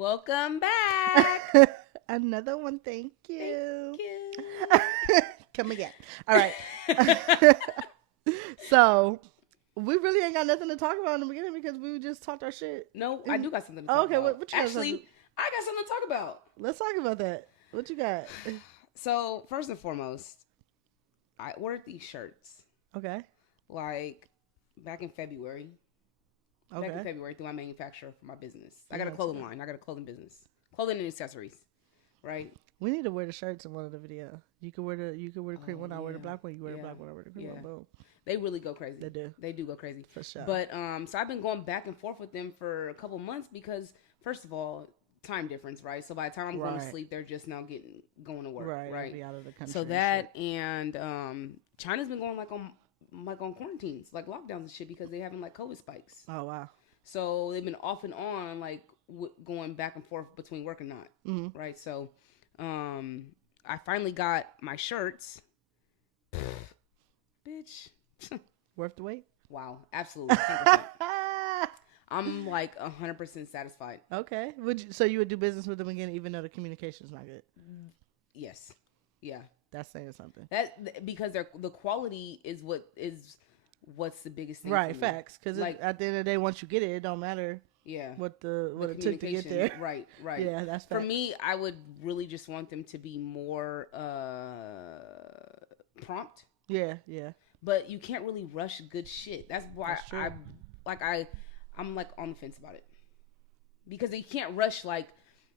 Welcome back. Another one. Thank you. Thank Come again. All right. you. So we really ain't got nothing to talk about in the beginning because we just talked our shit. No, I do got something to Oh, talk okay, about. what you got Actually, I got something to talk about. Let's talk about that. What you got? So, first and foremost, I ordered these shirts Okay. like back in February. Okay. Back in February through my manufacturer for my business. I got a Yeah, clothing that's line. I got a clothing business. Clothing and accessories. Right? We need to wear the shirts in one of the video. You could wear the cream one. I wear the yeah. black one. You wear the Yeah. black one. I wear the cream Yeah. one. Boom. They really go crazy. They do go crazy. for sure. But so I've been going back and forth with them for a couple months because first of all, time difference, right? So by the time I'm going to sleep, they're just now going to work, right? Be out of the country. So that and China's been going like on quarantines, like lockdowns and shit because they having like COVID spikes. Oh wow. So they've been off and on like going back and forth between work and not, right? So I finally got my shirts. Bitch. Worth the wait? Wow, absolutely. 100%. I'm like 100% satisfied. Okay. So you would do business with them again even though the communication's not good? Yes. Yeah. That's saying something. That because the quality is what's the biggest thing. Right, facts. Because like, at the end of the day, once you get it, it don't matter. Yeah. What it took to get there. Right. Yeah, that's facts. For me, I would really just want them to be more prompt. Yeah. But you can't really rush good shit. That's why I'm like on the fence about it. Because you can't rush like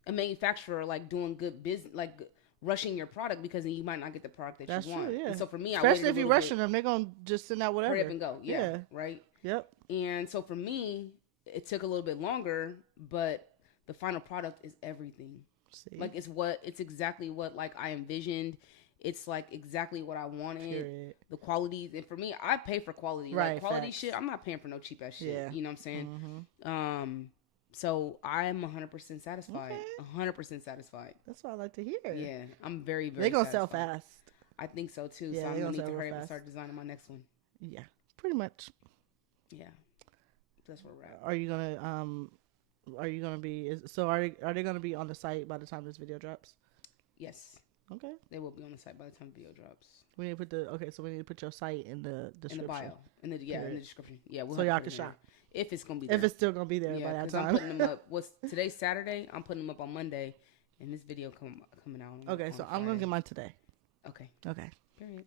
a manufacturer like doing good business, like rushing your product because then you might not get the product that that's you want. True, yeah. And so for me, especially if you're rushing them, they're gonna just send out whatever. Hurry up and go. Yeah. Right. Yep. And so for me, it took a little bit longer, but the final product is everything. See? Like it's exactly what like I envisioned. It's like exactly what I wanted. Period. The qualities, and for me, I pay for quality. Right, like quality facts. shit. I'm not paying for no cheap ass shit. Yeah. You know what I'm saying? Mm-hmm. So I'm 100% satisfied. Okay. 100% satisfied. That's what I like to hear. Yeah, I'm very, very. They're gonna satisfied. sell fast. I think so too. Yeah, so I'm gonna need to hurry up fast. and start designing my next one. Yeah, pretty much. Yeah, that's where we're at. Are you gonna be? Are they gonna be on the site by the time this video drops? Yes. Okay. They will be on the site by the time the video drops. We need to put so we need to put your site in the description. In the bio. In the description. Yeah. So y'all can shop. If it's gonna be there. If it's still gonna be there by that time. I'm putting them up. Today's Saturday? I'm putting them up on Monday, and this video coming out. Okay, so I'm gonna get mine today. Okay. Period.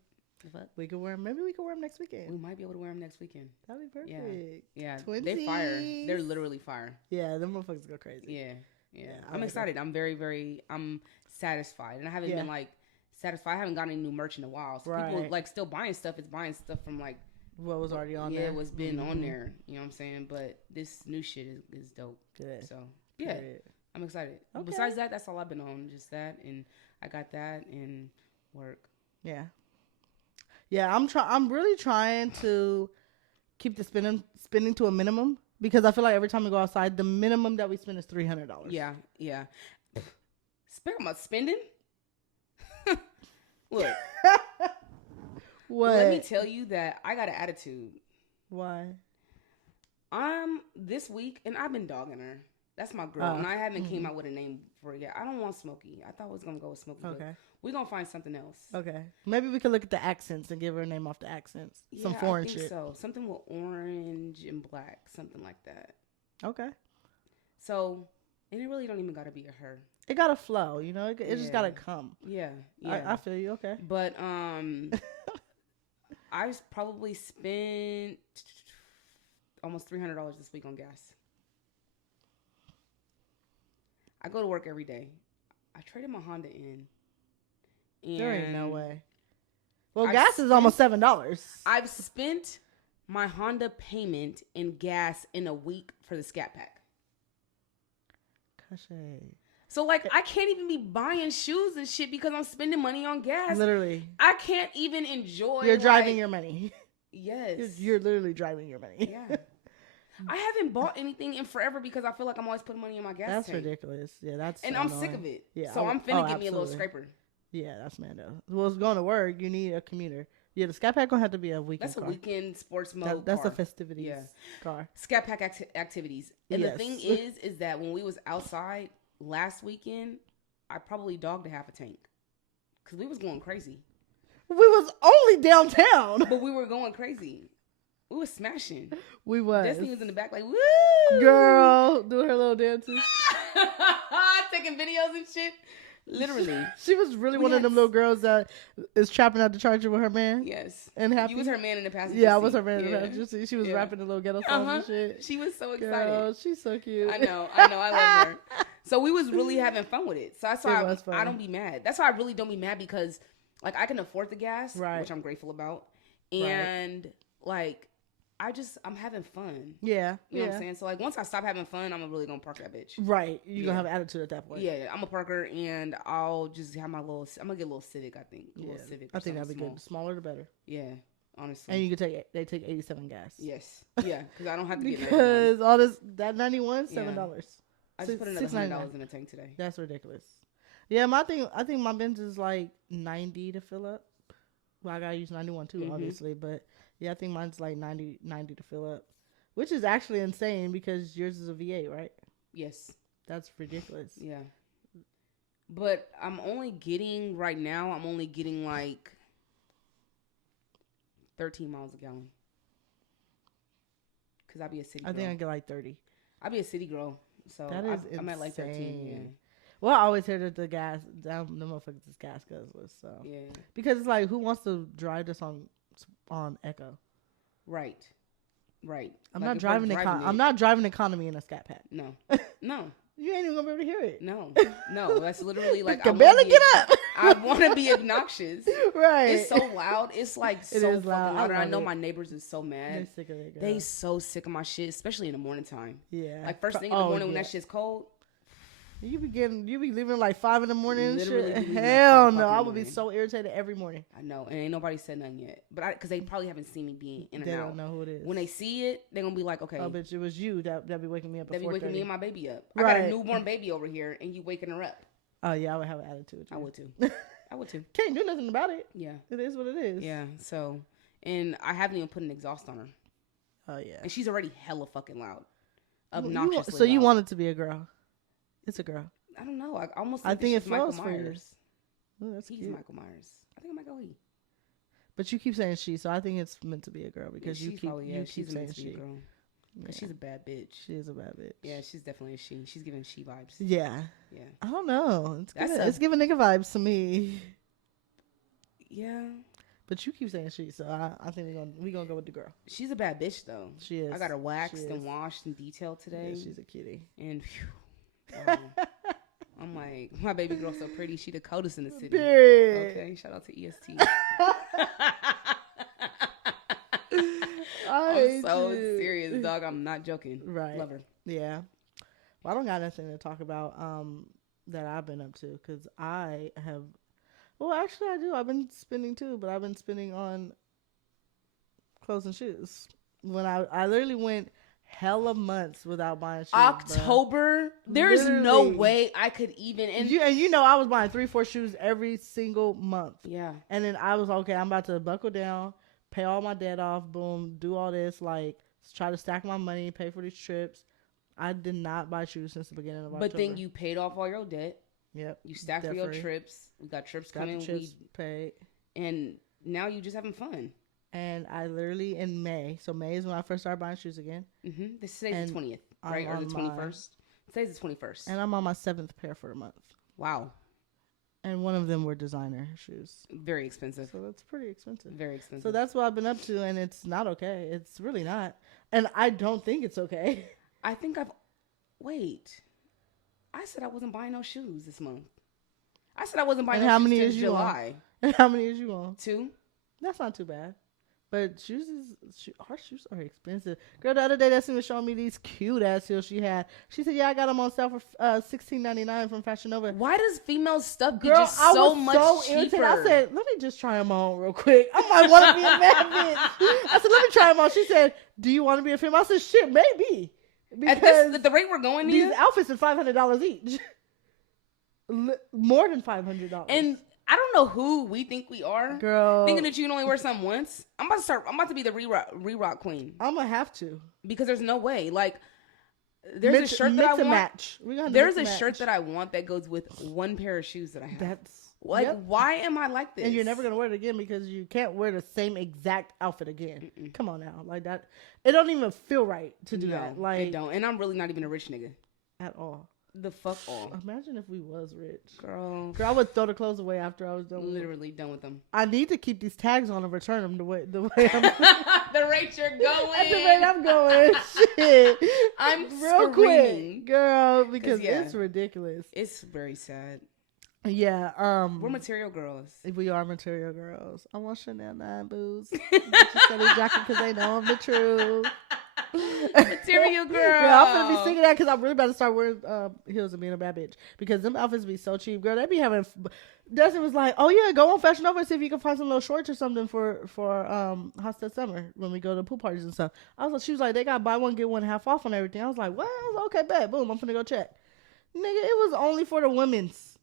We could wear them. Maybe we could wear them next weekend. We might be able to wear them next weekend. That'd be perfect. Yeah. Twinsies. They fire. They're literally fire. Yeah, them motherfuckers go crazy. Yeah. I'm excited. I'm very, very. I'm satisfied, and I haven't been like satisfied. I haven't gotten any new merch in a while. So people like still buying stuff. It's buying stuff from like what was already on there. Yeah, what's been on there. You know what I'm saying? But this new shit is dope. Good. So yeah, I'm excited. Okay. Besides that, that's all I've been on. Just that, and I got that and work. Yeah. I'm really trying to keep the spending to a minimum because I feel like every time we go outside, the minimum that we spend is $300. Yeah. Speaking about spending, look. What? Let me tell you that I got an attitude. Why? This week, and I've been dogging her. That's my girl, and I haven't came out with a name for it yet. I don't want Smokey. I thought I was gonna go with Smokey. Okay. We're gonna find something else. Okay. Maybe we could look at the accents and give her a name off the accents. Some foreign I think shit. So something with orange and black, something like that. Okay. So, and it really don't even gotta be a her. It gotta flow, you know. It just gotta come. Yeah. I feel you. Okay. But I probably spent almost $300 this week on gas. I go to work every day. I traded my Honda in. And there ain't no way. Well, gas is almost $7. I've spent my Honda payment in gas in a week for the Scat Pack. So, like, I can't even be buying shoes and shit because I'm spending money on gas. Literally. I can't even enjoy. You're driving your money. Yes. You're literally driving your money. Yeah. I haven't bought anything in forever because I feel like I'm always putting money in my gas That's tank. ridiculous. Yeah, that's and annoying. I'm sick of it. Yeah, so I'm finna get me a little scraper. Yeah, that's Mando. Well, it's going to work. You need a commuter. Yeah, the Scat Pack gonna have to be a weekend. That's a car. weekend sports mode. That's car. a festivities car. Scat Pack activities. And the thing is that when we was outside, last weekend, I probably dogged a half a tank. Because we was going crazy. We was only downtown. But we were going crazy. We was smashing. We was. Destiny was in the back like, woo! Girl, doing her little dances. Taking videos and shit. Literally. She was really one of them little girls that is trapping out the charger with her man. Yes. And happy. You was her man in the passenger seat. I seat. was her man in the passenger seat. She was rapping the little ghetto songs and shit. She was so excited. Girl, she's so cute. I know. I love her. So we was really having fun with it. So that's why I don't be mad. That's why I really don't be mad because, like, I can afford the gas, which I'm grateful about. And, like, I'm having fun. Yeah. You know what I'm saying? So, like, once I stop having fun, I'm really going to park that bitch. Right. You're going to have attitude at that point. Yeah. I'm a parker, and I'll just have my little, I'm going to get a little Civic, I think. A little Civic. I think that'd be good. The smaller, the better. Yeah. Honestly. And you can they take 87 gas. Yes. Yeah. Because I don't have to get because all this, that 91, $7. I just put another $100 in the tank today. That's ridiculous. Yeah, I think my Benz is like 90 to fill up. Well, I gotta use 91 too, obviously, but yeah, I think mine's like 90 to fill up, which is actually insane because yours is a V8, right? Yes. That's ridiculous. Yeah. But I'm only getting like 13 miles a gallon. Cause I be a city girl. I think I get like 30. I be a city girl. So I'm at like 13. Yeah. Well, I always hear that the motherfuckers is gas guzzlers. So yeah, because it's like, who wants to drive this on Echo? Right. I'm not driving economy in a Scat Pack. No. You ain't even gonna be able to hear it. No. That's literally like I can barely get up. I want to be obnoxious. Right. It's so loud. It's like so fucking loud. I know my neighbors is so mad. They're sick of it, girl. They so sick of my shit, especially in the morning time. Yeah. Like first thing in the morning when that shit's cold. You be leaving like 5 in the morning and shit. Hell no. I would be so irritated every morning. I know. And ain't nobody said nothing yet. But because they probably haven't seen me being in and out. They don't know who it is. When they see it, they're going to be like, okay. Oh, bitch, it was you that be waking me up at 4:30. They be waking me and my baby up. Right. I got a newborn baby over here and you waking her up. Oh, yeah. I would have an attitude. I would too. Can't do nothing about it. Yeah. It is what it is. Yeah. So, and I haven't even put an exhaust on her. Oh, yeah. And she's already hella fucking loud. Obnoxiously So you want it to be a girl. It's a girl. I don't know. I think it flows for you. Oh, that's He's cute. Michael Myers. I think I might go he. But you keep saying she, so I think it's meant to be a girl because she's saying she. Girl. Yeah. She's a bad bitch. She is a bad bitch. Yeah, she's definitely a she. She's giving she vibes. Yeah. Yeah. I don't know. It's giving nigga vibes to me. Yeah. But you keep saying she, so I think we're gonna go with the girl. She's a bad bitch though. She is. I got her waxed and washed and detailed today. Yeah, she's a kitty. And I'm like, my baby girl's so pretty. She the coldest in the city. Period. Okay, shout out to EST. I'm so serious, dog. I'm not joking. Right. Love her. Yeah. Well, I don't got nothing to talk about that I've been up to because I have. Well, actually, I do. I've been spending too, but I've been spending on clothes and shoes. When I literally went hella months without buying shoes. October, there's no way I could even. And you know, I was buying 3-4 shoes every single month. Yeah. And then I was okay. I'm about to buckle down, pay all my debt off, boom, do all this, like try to stack my money, pay for these trips. I did not buy shoes since the beginning of October. But then you paid off all your debt. Yep. You stacked for your trips. We got trips coming. We paid. And now you just having fun. And I literally in May. So May is when I first started buying shoes again. Mm-hmm. This is the 20th, right? Or the 21st. Today's the 21st. And I'm on my 7th pair for the month. Wow. And one of them were designer shoes. Very expensive. So that's pretty expensive. Very expensive. So that's what I've been up to, and it's not okay. It's really not. And I don't think it's okay. I think Wait. I said I wasn't buying no shoes this month. I said I wasn't buying no shoes in July. And how many is you on? 2. That's not too bad. But our shoes are expensive. Girl, the other day that was showing me these cute ass heels she had. She said, "Yeah, I got them on sale for $16.99 from Fashion Nova." Why does female stuff be just so much cheaper? I said, "Let me just try them on real quick." I might want to be a bad bitch. I said, "Let me try them on." She said, "Do you want to be a female?" I said, "Shit, maybe." Because at the rate we're going, these outfits are $500 each. More than $500. And I don't know who we think we are, girl. Thinking that you can only wear something once. I'm about to be the re-rock queen. I'm gonna have to because there's no way. Like There's a shirt that I want. Match. There's a shirt that I want that goes with one pair of shoes that I have. That's like, why am I like this? And you're never gonna wear it again because you can't wear the same exact outfit again. Mm-mm. Come on now, like that. It don't even feel right to do that. Like it don't. And I'm really not even a rich nigga at all. The fuck all. Imagine if we was rich, girl. I would throw the clothes away after I was done. Literally done with them. I need to keep these tags on and return them the way I'm. The rate you're going. At the rate I'm going. Shit. I'm real screaming. Quick, girl, because it's ridiculous. It's very sad. Yeah. We're material girls. We are material girls. I want Chanel 9 boots. Just jacket because they know I'm the truth. Material girl. Yeah, I'm gonna be singing that because I'm really about to start wearing heels and being a bad bitch because them outfits be so cheap, girl. They be having. Dustin was like, "Oh yeah, go on Fashion Nova and see if you can find some little shorts or something for Hostel Summer when we go to pool parties and stuff." She was like, "They got buy one get one half off on everything." I was like, "What?" I was like, "Okay, bet, boom, I'm gonna go check." Nigga, it was only for the women's.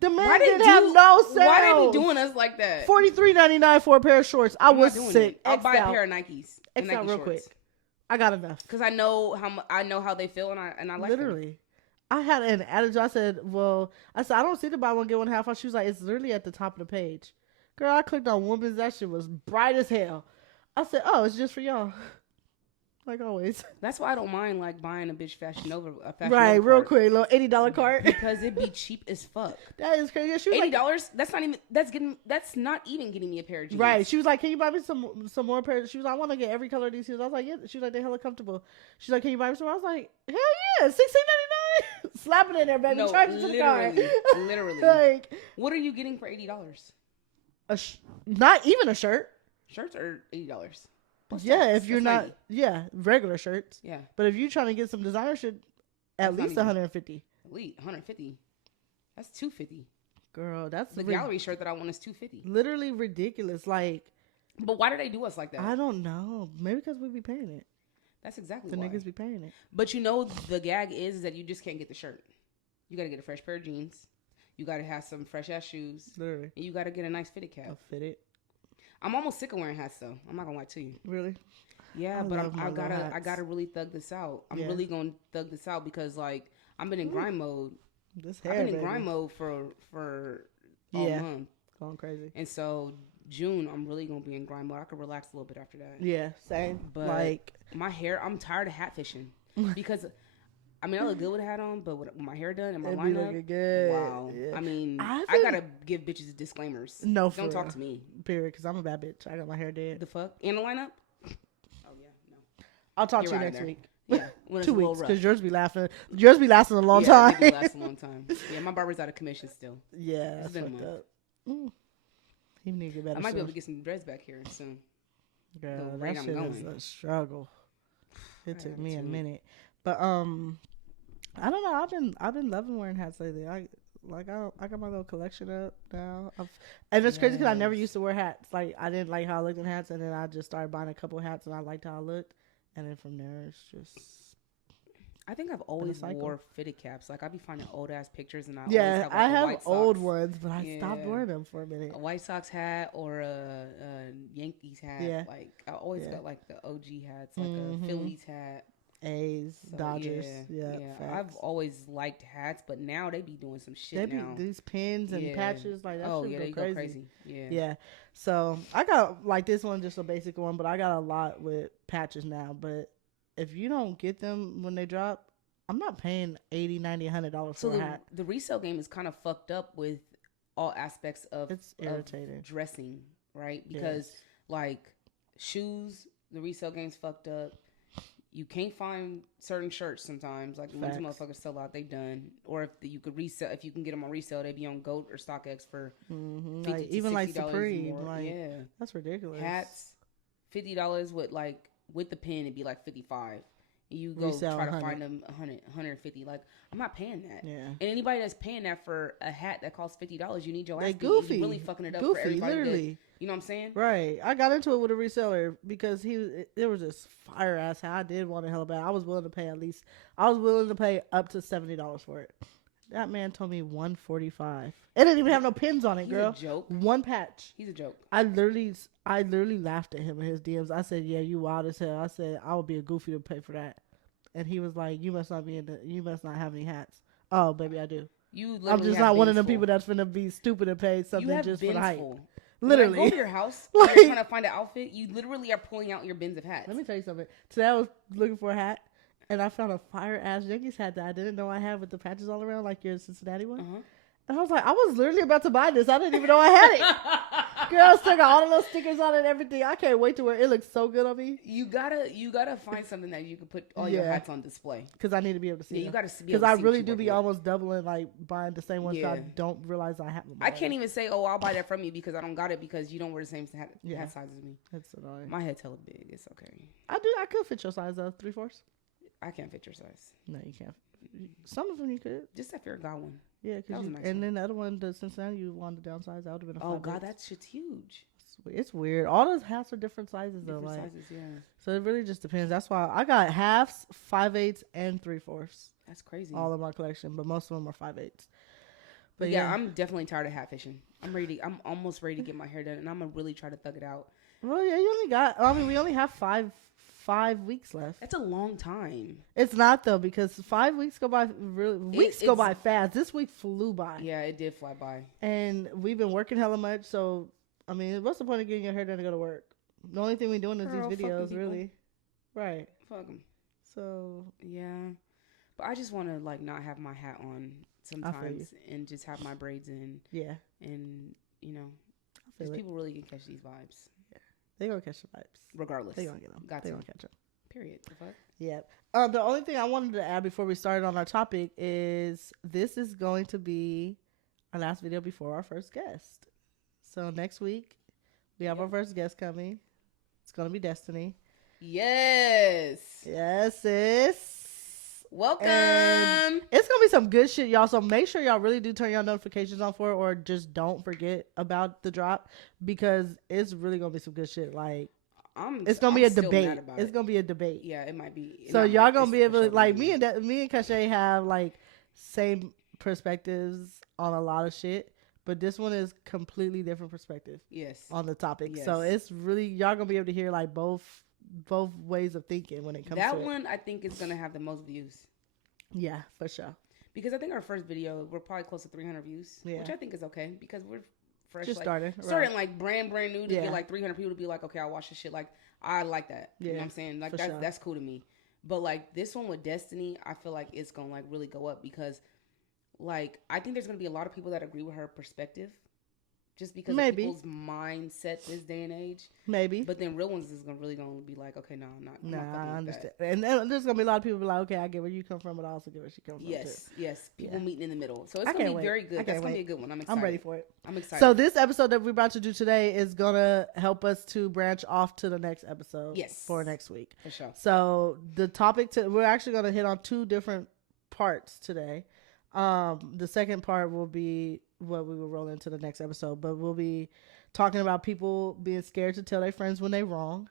The men didn't have no sales. Why they be doing us like that? $43.99 for a pair of shorts. I was sick. I'll buy a pair of Nikes. XL real shorts. Quick. I got enough because I know how they feel and I like literally. Them. I had an attitude. I said, I don't see the buy one get one half off. She was like, it's literally at the top of the page. Girl, I clicked on women's. That shit was bright as hell. I said, oh, it's just for y'all. Like always. That's why I don't mind like buying a bitch Fashion Nova. Right, real quick, little $80 cart. Because it'd be cheap as fuck. That is crazy. $80. That's not even getting me a pair of jeans. Right. She was like, "Can you buy me some more pairs?" She was like, "I want to get every color of these shoes." I was like, "Yeah." She was like, "They're hella comfortable." She's like, "Can you buy me some?" I was like, "Hell yeah, $16.99." Slap it in there, baby. No, Charge it to the card. Literally. Like, what are you getting for $80? Not even a shirt. Shirts are $80. If you're not, regular shirts. Yeah. But if you're trying to get some designer shit, at least $150. At least $150. That's $250. Girl, that's the gallery shirt that I want is $250. Literally ridiculous. Like, but why do they do us like that? I don't know. Maybe because we be paying it. That's exactly the why. niggas be paying it. But you know, the gag is that you just can't get the shirt. You got to get a fresh pair of jeans. You got to have some fresh ass shoes. Literally. And you got to get a nice fitted cap. A fitted. I'm almost sick of wearing hats though. I'm not gonna lie to you. Really? Yeah, but I gotta really thug this out. I'm really gonna thug this out because like I've been in grind mode. I've been in grind mode for all month. Going crazy. And so June I'm really gonna be in grind mode. I could relax a little bit after that. Yeah, same. But like my hair, I'm tired of hat fishing because I mean I look good with a hat on, but with my hair done and my lineup, good. Wow. Yeah. I mean I gotta give bitches disclaimers. No, don't talk to me. Period. Because I'm a bad bitch. I got my hair dead. The fuck in the lineup. Oh yeah, no. I'll talk to you next week. Yeah, 2 weeks because yours be laughing. Yours be lasting a long time. Yeah, last a long time. Yeah, my barber's out of commission still. Yeah, that's fucked up. He need to get better. I might be able to get some dreads back here soon. Girl, that shit is a struggle. It took me a minute, but I don't know. I've been loving wearing hats lately. I got my little collection up now. And it's crazy because I never used to wear hats. Like I didn't like how I looked in hats, and then I just started buying a couple of hats, and I liked how I looked. And then from there, it's just. I think I've always wore fitted caps. Like I be finding old ass pictures, and I have old ones, but I stopped wearing them for a minute. A White Sox hat or a Yankees hat. Yeah. Like I always got like the OG hats, like a Phillies hat. A's, Dodgers. Yeah. I've always liked hats, but now they be doing some shit now. These pins and patches, like that shit go crazy. Yeah. So I got like this one, just a basic one, but I got a lot with patches now. But if you don't get them when they drop, I'm not paying $80, $90, $100 for a hat. The resale game is kind of fucked up with all aspects of it's irritating dressing, right? Because like shoes, the resale game's fucked up. You can't find certain shirts sometimes. Like once motherfuckers sell out, they done. Or if you could resell, if you can get them on resale, they be on GOAT or StockX for $50 like, even $60 like Supreme. more. Like, that's ridiculous. Hats, $50 with the pin, it'd be like $55. You go resell try to find them $100, $150. Like I'm not paying that. Yeah. And anybody that's paying that for a hat that costs $50, you need your ass. Goofy. You're really fucking it up for everybody. Literally. You know what I'm saying? Right. I got into it with a reseller because there was this fire ass hat I did want to hell bad. I was willing to pay up to $70 for it. That man told me $145. It didn't even have no pins on it, girl. He's a joke. One patch. He's a joke. I literally laughed at him in his DMs. I said, "Yeah, you wild as hell." I said, "I would be a goofy to pay for that." and he was like, you must not have any hats. Oh, baby, I do. I'm just not one of them people that's finna be stupid and pay something just for the hype. Literally. When I go to your house, like, trying to find an outfit, you literally are pulling out your bins of hats. Let me tell you something. Today I was looking for a hat, and I found a fire-ass Yankees hat that I didn't know I had with the patches all around, like your Cincinnati one. Uh-huh. And I was like, I was literally about to buy this. I didn't even know I had it. Girl, I still got all of those stickers on it and everything. I can't wait to wear it. It looks so good on me. You gotta find something that you can put all your hats on display. Because I need to be able to see. Yeah, you gotta see. Because I really do be almost doubling, like buying the same ones. So I don't realize I have them. I can't even say, oh, I'll buy that from you because I don't got it because you don't wear the same hat size as me. That's annoying. My head's hella big. It's okay. I could fit your size though. 3/4. I can't fit your size. No, you can't. Some of them you could. Just that fair got one. Yeah, because nice and then the other one, the Cincinnati, you wanted to downsize. That would have been a 5/8. Oh God, that shit's huge. It's weird. All those hats are different sizes though. Different sizes, yeah. So it really just depends. That's why I got halves, 5/8, and 3/4. That's crazy. All of my collection, but most of them are 5/8. But yeah, I'm definitely tired of hat fishing. I'm almost ready to get my hair done, and I'm gonna really try to thug it out. Well, yeah, you only got. I mean, we only have 5 weeks left. That's a long time. It's not though, because 5 weeks go by go by fast. This week flew by. Yeah, it did fly by. And we've been working hella much, so I mean, what's the point of getting your hair done to go to work? The only thing we're doing is these videos, really. Right. Fuck them. So yeah, but I just want to like not have my hat on sometimes and just have my braids in. Yeah. And people really can catch these vibes. They gonna catch the vibes. Regardless. They gonna get them. They gonna catch them. Period. The fuck? Yeah. The only thing I wanted to add before we started on our topic is this is going to be our last video before our first guest. So next week we have our first guest coming. It's gonna be Destiny. Yes. Yes, sis. Welcome. And it's gonna be some good shit, y'all. So make sure y'all really do turn your notifications on for it, or just don't forget about the drop, because it's really gonna be some good shit. Like it's gonna be a debate. It's gonna be a debate. Yeah, it might be. So y'all gonna be able to like me and Kashay have like same perspectives on a lot of shit, but this one is completely different perspective. Yes. On the topic. Yes. So it's really y'all gonna be able to hear like both ways of thinking when it comes to that one. I think is gonna have the most views. Yeah, for sure. Because I think our first video we're probably close to 300 views, which I think is okay because we're fresh. Just starting like brand new to get like 300 people to be like, okay, I'll watch this shit. Like I like that. Yeah. You know what I'm saying? Like that's cool to me. But like this one with Destiny, I feel like it's gonna like really go up because like I think there's gonna be a lot of people that agree with her perspective. Just because of people's mindset this day and age. Maybe. But then real ones is really going to be like, okay, no, I'm not I understand. And then there's going to be a lot of people like, okay, I get where you come from, but I also get where she comes from, yes, too. Yes. People meeting in the middle. So it's going to be very good. That's going to be a good one. I'm excited. I'm ready for it. I'm excited. So this episode that we're about to do today is going to help us to branch off to the next episode. Yes. For next week. For sure. So the topic, we're actually going to hit on 2 different parts today. The second part will be what we will roll into the next episode, but we'll be talking about people being scared to tell their friends when they're wrong,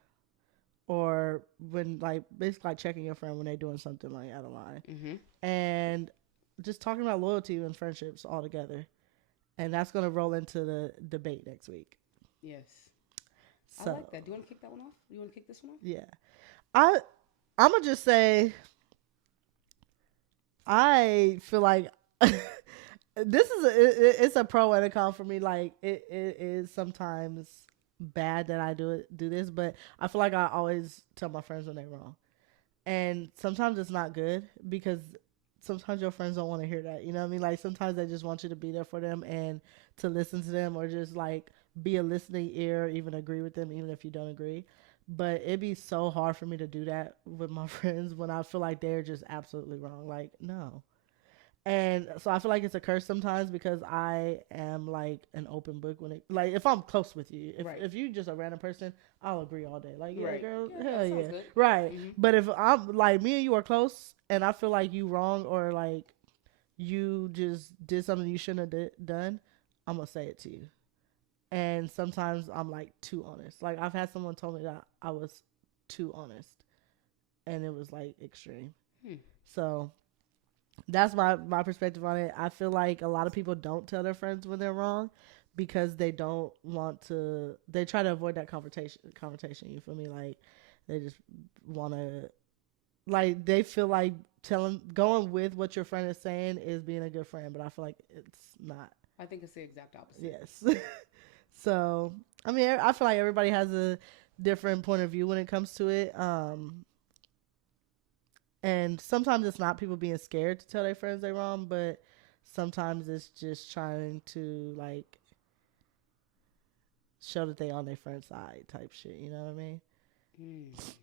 or when like basically like checking your friend when they're doing something like out of line, and just talking about loyalty and friendships all together. And that's going to roll into the debate next week. Yes. So, I like that. Do you want to kick that one off? You want to kick this one off? Yeah. I'm going to just say, I feel like this is it's a pro and a con for me. Like it is sometimes bad that I do this, but I feel like I always tell my friends when they're wrong, and sometimes it's not good because sometimes your friends don't want to hear that. You know what I mean? Like sometimes they just want you to be there for them and to listen to them, or just like be a listening ear, even agree with them, even if you don't agree. But it'd be so hard for me to do that with my friends when I feel like they're just absolutely wrong. Like, no. And so I feel like it's a curse sometimes because I am like an open book when it, like if I'm close with you, if you just a random person, I'll agree all day. Like, yeah, girl, hell yeah. Good. Right. Mm-hmm. But if I'm like me and you are close and I feel like you wrong or like you just did something you shouldn't have done, I'm going to say it to you. And sometimes I'm like too honest. Like I've had someone tell me that I was too honest and it was like extreme. So that's my perspective on it. I feel like a lot of people don't tell their friends when they're wrong because they don't want to, they try to avoid that confrontation. You feel me? Like they just want to like they feel like going with what your friend is saying is being a good friend, but I feel like it's not. I think it's the exact opposite. Yes. So, I mean, I feel like everybody has a different point of view when it comes to it. And sometimes it's not people being scared to tell their friends they're wrong, but sometimes it's just trying to like show that they on their friend's side type shit. You know what I mean?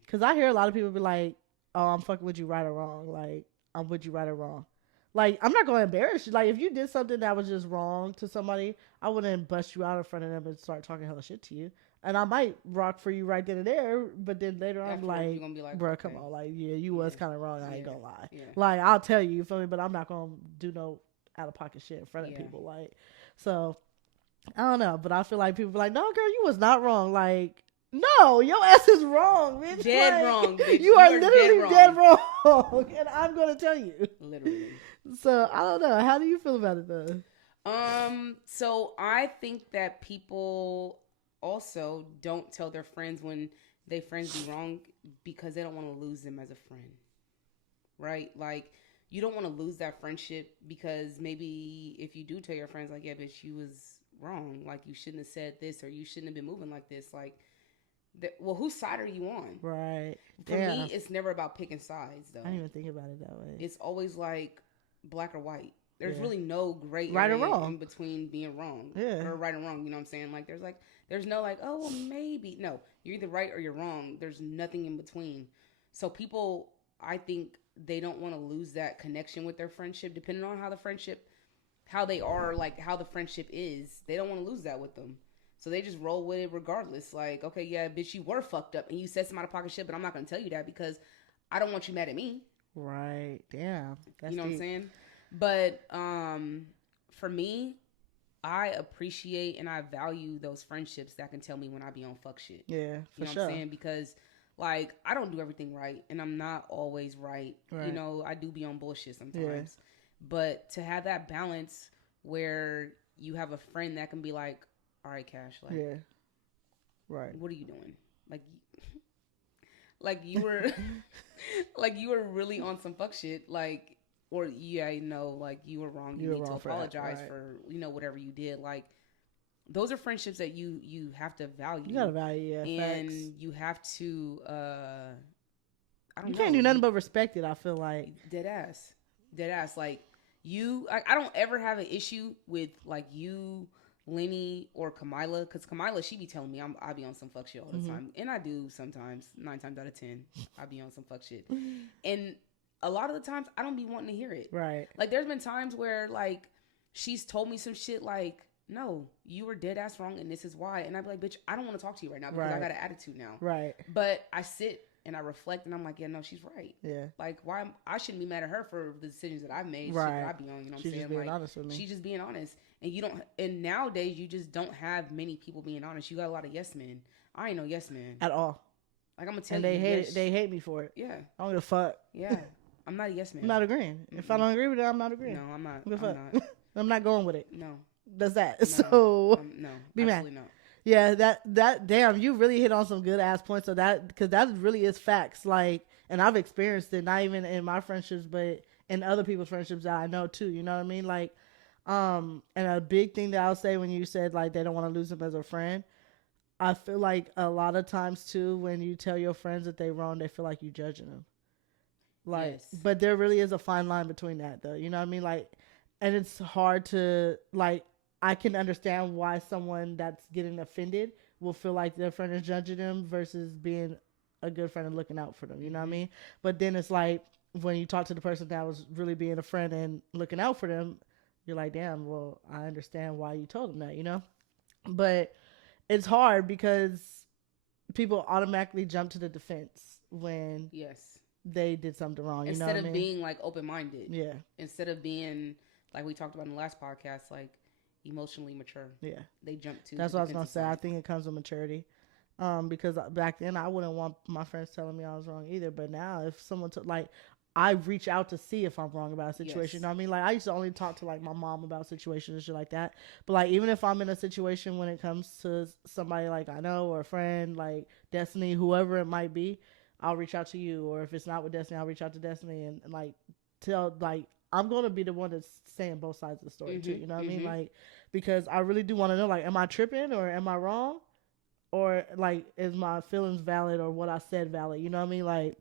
Because I hear a lot of people be like, "Oh, I'm fucking with you right or wrong." Like, I'm with you right or wrong. Like, I'm not going to embarrass you. Like, if you did something that was just wrong to somebody, I wouldn't bust you out in front of them and start talking hella shit to you. And I might rock for you right then and there, but then later on, I'm like, bro, okay, come on. Like, yeah, you was kind of wrong. I ain't going to lie. Yeah. Like, I'll tell you, you feel me? But I'm not going to do no out-of-pocket shit in front of people. Like, so, I don't know. But I feel like people be like, no, girl, you was not wrong. Like, no, your ass is wrong, bitch. Dead wrong, bitch. You are literally dead wrong. And I'm going to tell you. Literally. So, I don't know. How do you feel about it, though? So I think that people also don't tell their friends when their friends be wrong because they don't want to lose them as a friend. Right? Like, you don't want to lose that friendship because maybe if you do tell your friends, like, yeah, bitch, you was wrong. Like, you shouldn't have said this or you shouldn't have been moving like this. Like, well, whose side are you on? Right. For me, it's never about picking sides, though. I didn't even think about it that way. It's always like black or white. There's really no gray right area or wrong in between being wrong or right and wrong. You know what I'm saying? Like, there's no like, oh, well, maybe. No, you're either right or you're wrong. There's nothing in between. So people, I think they don't want to lose that connection with their friendship, depending on how they are, like how the friendship is. They don't want to lose that with them. So they just roll with it regardless. Like, okay, yeah, bitch, you were fucked up and you said some out of pocket shit, but I'm not going to tell you that because I don't want you mad at me. Right. Damn. That's what I'm saying? But for me, I appreciate and I value those friendships that can tell me when I be on fuck shit. Yeah, for sure. What I'm saying? Because, like, I don't do everything right and I'm not always right. You know, I do be on bullshit sometimes. Yeah. But to have that balance where you have a friend that can be like, all right, Cash, like, yeah, right, what are you doing? Like you were, like you were really on some fuck shit, like, or yeah, you know, like you were wrong. You need to apologize for you know whatever you did. Like, those are friendships that you have to value. You gotta value, yeah, and facts. you have to. You can't do nothing but respect it. I feel like dead ass. Like I don't ever have an issue with like you, Lenny, or Kamila, because Kamila, she be telling me I be on some fuck shit all the time, and I do sometimes. 9 times out of 10, I be on some fuck shit, and a lot of the times I don't be wanting to hear it. Right. Like, there's been times where like she's told me some shit like, no, you were dead ass wrong, and this is why, and I'd be like, bitch, I don't want to talk to you right now because I got an attitude now. Right. But I sit and I reflect, and I'm like, yeah, no, she's right. Yeah. Like, why I shouldn't be mad at her for the decisions that I've made. Right. Shit that I be on. You know what I'm saying? She's just being honest with me. She's just being honest, and you don't. And nowadays, you just don't have many people being honest. You got a lot of yes men. I ain't no yes man at all. Like, I'm gonna tell and you, they hate it. They hate me for it. Yeah. I don't give a fuck. Yeah. I'm not a yes man. I'm not agreeing. Mm-mm. If I don't agree with it, I'm not agreeing. No, I'm not. I'm not going with it. No. Does that. No, so no. Be mad. Not. Yeah, that damn, you really hit on some good ass points. So because that really is facts. Like, and I've experienced it, not even in my friendships, but in other people's friendships that I know too. You know what I mean? Like, and a big thing that I'll say when you said like they don't want to lose them as a friend, I feel like a lot of times too, when you tell your friends that they're wrong, they feel like you judging them. Like, yes. But there really is a fine line between that, though. You know what I mean? Like, and it's hard to like. I can understand why someone that's getting offended will feel like their friend is judging them versus being a good friend and looking out for them. You know what I mean? But then it's like when you talk to the person that was really being a friend and looking out for them, you're like, damn, well, I understand why you told them that, you know? But it's hard because people automatically jump to the defense when they did something wrong. You know what I mean? Instead of being like open-minded. Yeah. Instead of being, like we talked about in the last podcast, like, emotionally mature. Yeah. They jump to. That's what I was going to say. I think it comes with maturity. Because back then I wouldn't want my friends telling me I was wrong either. But now if someone I reach out to see if I'm wrong about a situation. Yes. You know what I mean? Like, I used to only talk to like my mom about situations and shit like that. But like, even if I'm in a situation when it comes to somebody like I know or a friend, like Destiny, whoever it might be, I'll reach out to you, or if it's not with Destiny, I'll reach out to Destiny and like tell like I'm gonna be the one that's saying both sides of the story too. You know what I mean? Like, because I really do want to know, like, am I tripping or am I wrong, or like is my feelings valid or what I said valid? You know what I mean? Like,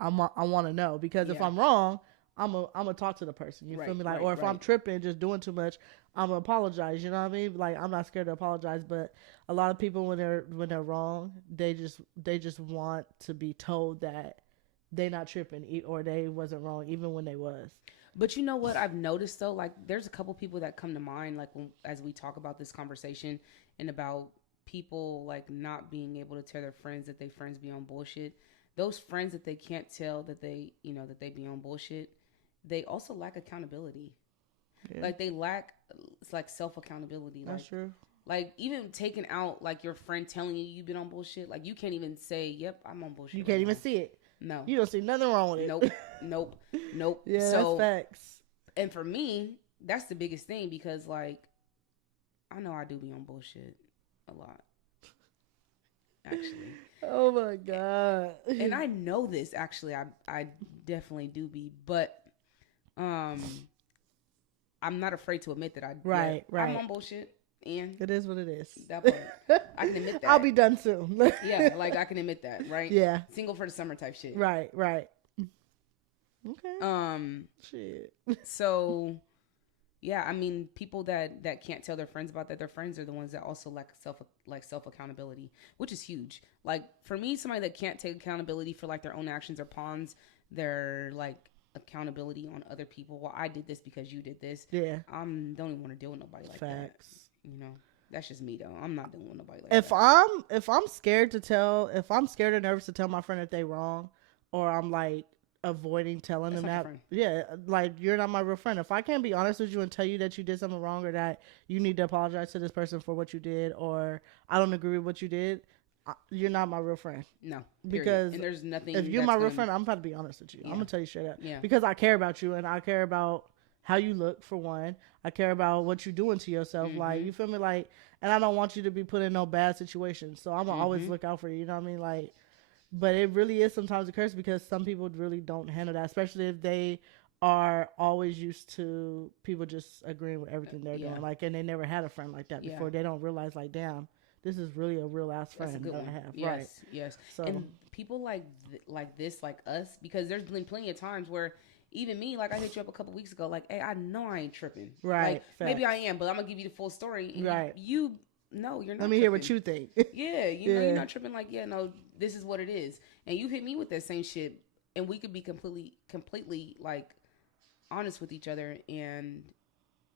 I want to know, because if I'm wrong, I'm gonna talk to the person. You feel me? Like, or if I'm tripping, just doing too much, I'm gonna apologize. You know what I mean? Like, I'm not scared to apologize, but a lot of people when they're wrong, they just want to be told that they not tripping or they wasn't wrong even when they was. But you know what I've noticed though, like there's a couple people that come to mind, like as we talk about this conversation and about people like not being able to tell their friends that they friends be on bullshit. Those friends that they can't tell that they, you know, that they be on bullshit, they also lack accountability. Yeah. Like they lack, it's like self accountability. That's true. Like even taking out like your friend telling you you've been on bullshit, like you can't even say, "Yep, I'm on bullshit." You can't even see it. No, you don't see nothing wrong with it. Nope. Yeah, so, that's facts. And for me, that's the biggest thing, because like I know I do be on bullshit a lot. Actually. Oh my God. And I know this actually. I definitely do be, but I'm not afraid to admit that right. I'm on bullshit. And it is what it is. That part. I can admit that. I'll be done soon. Yeah, like I can admit that, right? Yeah. Single for the summer type shit. Right. Okay. Shit. So yeah, I mean, people that can't tell their friends about that, their friends are the ones that also lack self accountability, which is huge. Like for me, somebody that can't take accountability for like their own actions or pawns their like accountability on other people. Well, I did this because you did this. Yeah. Don't even want to deal with nobody like that. Facts. You know, that's just me though. I'm not dealing with nobody like that. If I'm scared or nervous to tell my friend that they wrong, or I'm like avoiding telling them that, yeah, like you're not my real friend. If I can't be honest with you and tell you that you did something wrong, or that you need to apologize to this person for what you did, or I don't agree with what you did, you're not my real friend. No, period. Because and there's nothing. If you're my real friend, I'm about to be honest with you. Yeah. I'm gonna tell you straight up. Yeah. Because I care about you, and I care about how you look, for one. I care about what you're doing to yourself. Mm-hmm. Like, you feel me? Like, and I don't want you to be put in no bad situation. So I'm gonna always look out for you. You know what I mean? Like, but it really is sometimes a curse, because some people really don't handle that, especially if they are always used to people just agreeing with everything they're doing. Like, and they never had a friend like that before. They don't realize, like, damn, this is really a real ass friend that I have. Yes, right. Yes. So, and people like this, like us, because there's been plenty of times where even me, like I hit you up a couple weeks ago, like, hey, I know I ain't tripping. Right. Like, maybe I am, but I'm gonna give you the full story. And right. No, you're not. Let me hear what you think. Yeah, you know, you're not tripping. Like, yeah, no, this is what it is. And you hit me with that same shit, and we could be completely like honest with each other. And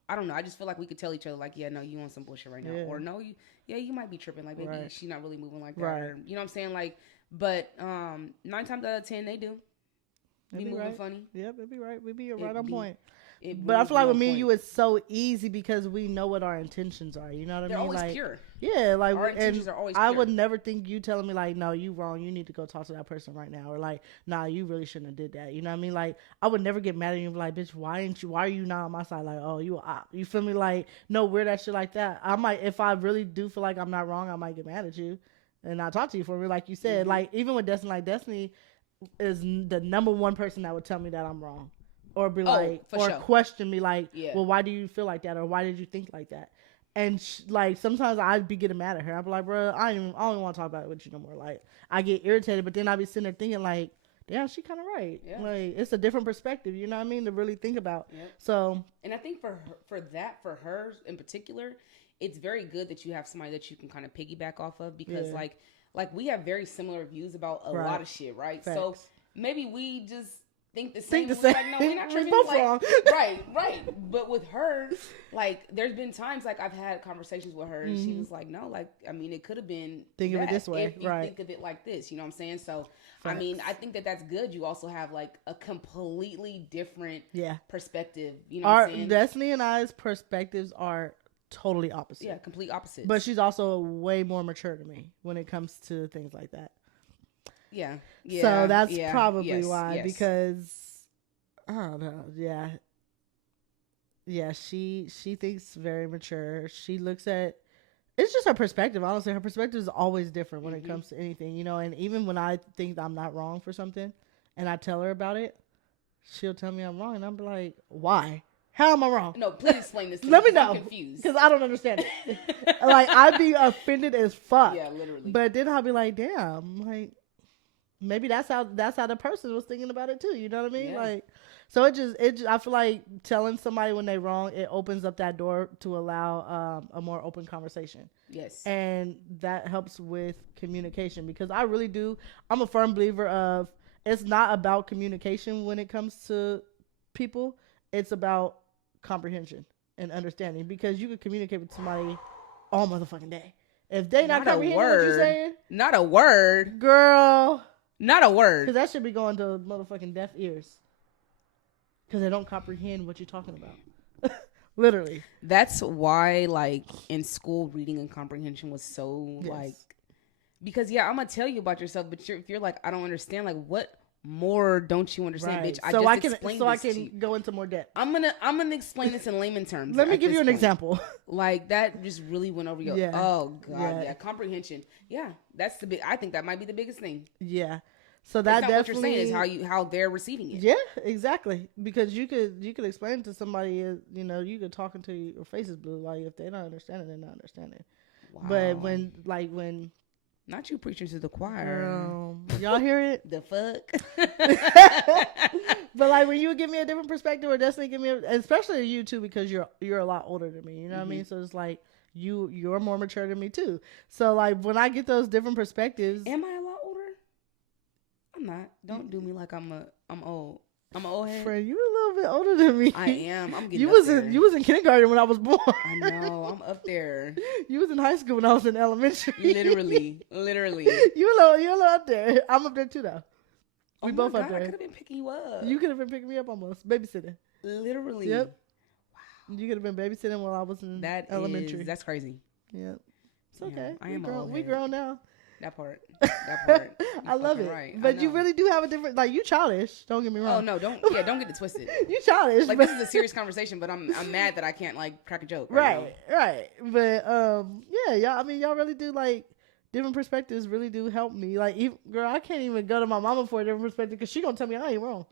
I don't know. I just feel like we could tell each other, like, yeah, no, you on some bullshit right now, or no, you might be tripping. Like, maybe she's not really moving like that. Right. Or, you know what I'm saying? Like, but 9 times out of 10, they do. Be moving funny. Yep, it'd be right. We'd be right on point. But I feel like with me and you, it's so easy because we know what our intentions are. You know what I mean? They're always like, pure. Yeah, like our intentions are always pure. I would never think you telling me like, no, you wrong. You need to go talk to that person right now, or like, nah, you really shouldn't have did that. You know what I mean? Like, I would never get mad at you and be like, bitch, why are you not on my side? Like, oh, you a op. You feel me? Like, no, weird that shit like that. I might, if I really do feel like I'm not wrong, I might get mad at you and not talk to you for me, like you said. Mm-hmm. Like, even with Destiny, like Destiny is the number one person that would tell me that I'm wrong, or be like, or question me like, well, why do you feel like that, or why did you think like that? And like sometimes I'd be getting mad at her. I'd be like, bro, I don't even want to talk about it with you no more. Like, I get irritated, but then I'd be sitting there thinking like, damn, she kind of right. Yeah. Like, it's a different perspective, you know what I mean, to really think about. Yep. So, and I think for her in particular, it's very good that you have somebody that you can kind of piggyback off of, because like we have very similar views about a lot of shit, right? Facts. So maybe we just think the same. Like, no, we're not tripping. Both wrong. Right. But with her, like, there's been times like I've had conversations with her, and she was like, no, like, I mean, it could have been think of it this way, if you think of it like this. You know what I'm saying? So, Facts. I mean, I think that that's good. You also have like a completely different perspective. You know what I'm saying? Destiny and I's perspectives are totally opposite. Yeah, complete opposite. But she's also way more mature than me when it comes to things like that. Yeah. So that's probably why, because I don't know. Yeah, she thinks very mature. She looks at It's just her perspective. Honestly, her perspective is always different when it comes to anything, you know. And even when I think I'm not wrong for something, and I tell her about it, she'll tell me I'm wrong, and I'm like, why? How am I wrong? No, please explain this to me. Let me know. I'm confused. Because I don't understand it. Like, I'd be offended as fuck. Yeah, literally. But then I'll be like, damn, like, maybe that's how the person was thinking about it too. You know what I mean? Yeah. Like, so it just, I feel like telling somebody when they're wrong, it opens up that door to allow a more open conversation. Yes. And that helps with communication, because I really do. I'm a firm believer of, it's not about communication when it comes to people. It's about comprehension and understanding, because you could communicate with somebody all motherfucking day. If they not comprehending what you're saying, not a word, girl, not a word, because that should be going to motherfucking deaf ears, because they don't comprehend what you're talking about. Literally. That's why, like, in school, reading and comprehension was so like, because I'm gonna tell you about yourself, but if you're like, I don't understand, like, what more don't you understand, bitch? I can go into more depth. I'm gonna explain this in layman terms. Let me give you an example. Like, that just really went over your. Oh god, comprehension. Yeah, that's the big. I think that might be the biggest thing. Yeah. So that definitely what you're saying is how they're receiving it. Yeah, exactly. Because you could explain it to somebody. You know, you could talk until your face is blue. Like, if they're not understanding, they're not understanding. Wow. But when not you preaching to the choir. Y'all hear it? The fuck? But like, when you give me a different perspective, or definitely give me, especially you too, because you're a lot older than me. You know what I mean? So it's like you're more mature than me too. So like, when I get those different perspectives, am I a lot older? I'm not. Don't do me like I'm old. I'm an old head. Friend, you're a little bit older than me. I am. I'm getting you was in kindergarten when I was born. I know. I'm up there. You was in high school when I was in elementary. Literally. You're a little up there. I'm up there too, though. We both up there. I could have been picking you up. You could have been picking me up almost. Babysitting. Literally. Yep. Wow. You could have been babysitting while I was in elementary. That's crazy. Yep. It's okay. I am grown. We grown now. That part. I love it. Right. But you really do have a different, like, you childish. Don't get me wrong. Oh no, don't get it twisted. You childish. Like, this is a serious conversation, but I'm mad that I can't, like, crack a joke. Right. But y'all, I mean, y'all really do, like, different perspectives really do help me. Like, girl, I can't even go to my mama for a different perspective, because she gonna tell me I ain't wrong.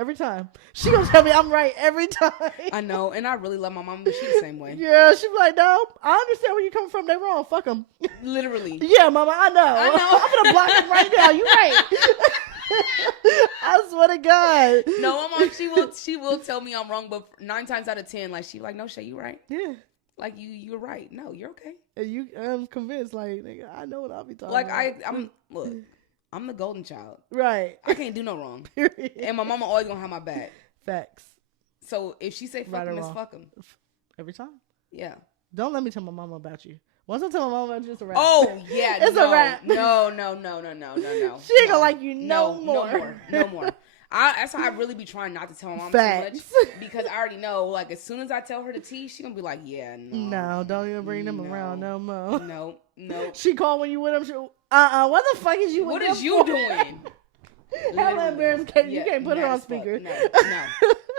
Every time. She gonna tell me I'm right every time. I know, and I really love my mom, but she's the same way. Yeah, she be like, no, I understand where you coming from. They wrong. Fuck them. Literally. Yeah, mama, I know. I'm gonna block them right now. You right. I swear to God. No, my mom, she will tell me I'm wrong, but 9 times out of 10, like, she like, no, Shay, you right. Yeah. Like, you're right. No, you're okay. And I'm convinced, like, nigga, I know what I'll be talking about. Like, I'm the golden child. Right. I can't do no wrong. Period. And my mama always gonna have my back. Facts. So if she say fuck him, it's fuck him. Every time. Yeah. Don't let me tell my mama about you. Once I tell my mama about you, it's a wrap. Oh, yeah. It's a wrap. No. She ain't gonna like you no more. No more. That's why I really be trying not to tell my mom too much. Because I already know, like, as soon as I tell her the tea, she gonna be like, yeah, no. No, don't even bring them around no more. No. She called when you with them. What the fuck is you with them? What is you doing? Hella embarrassed. You can't put her on speaker. No.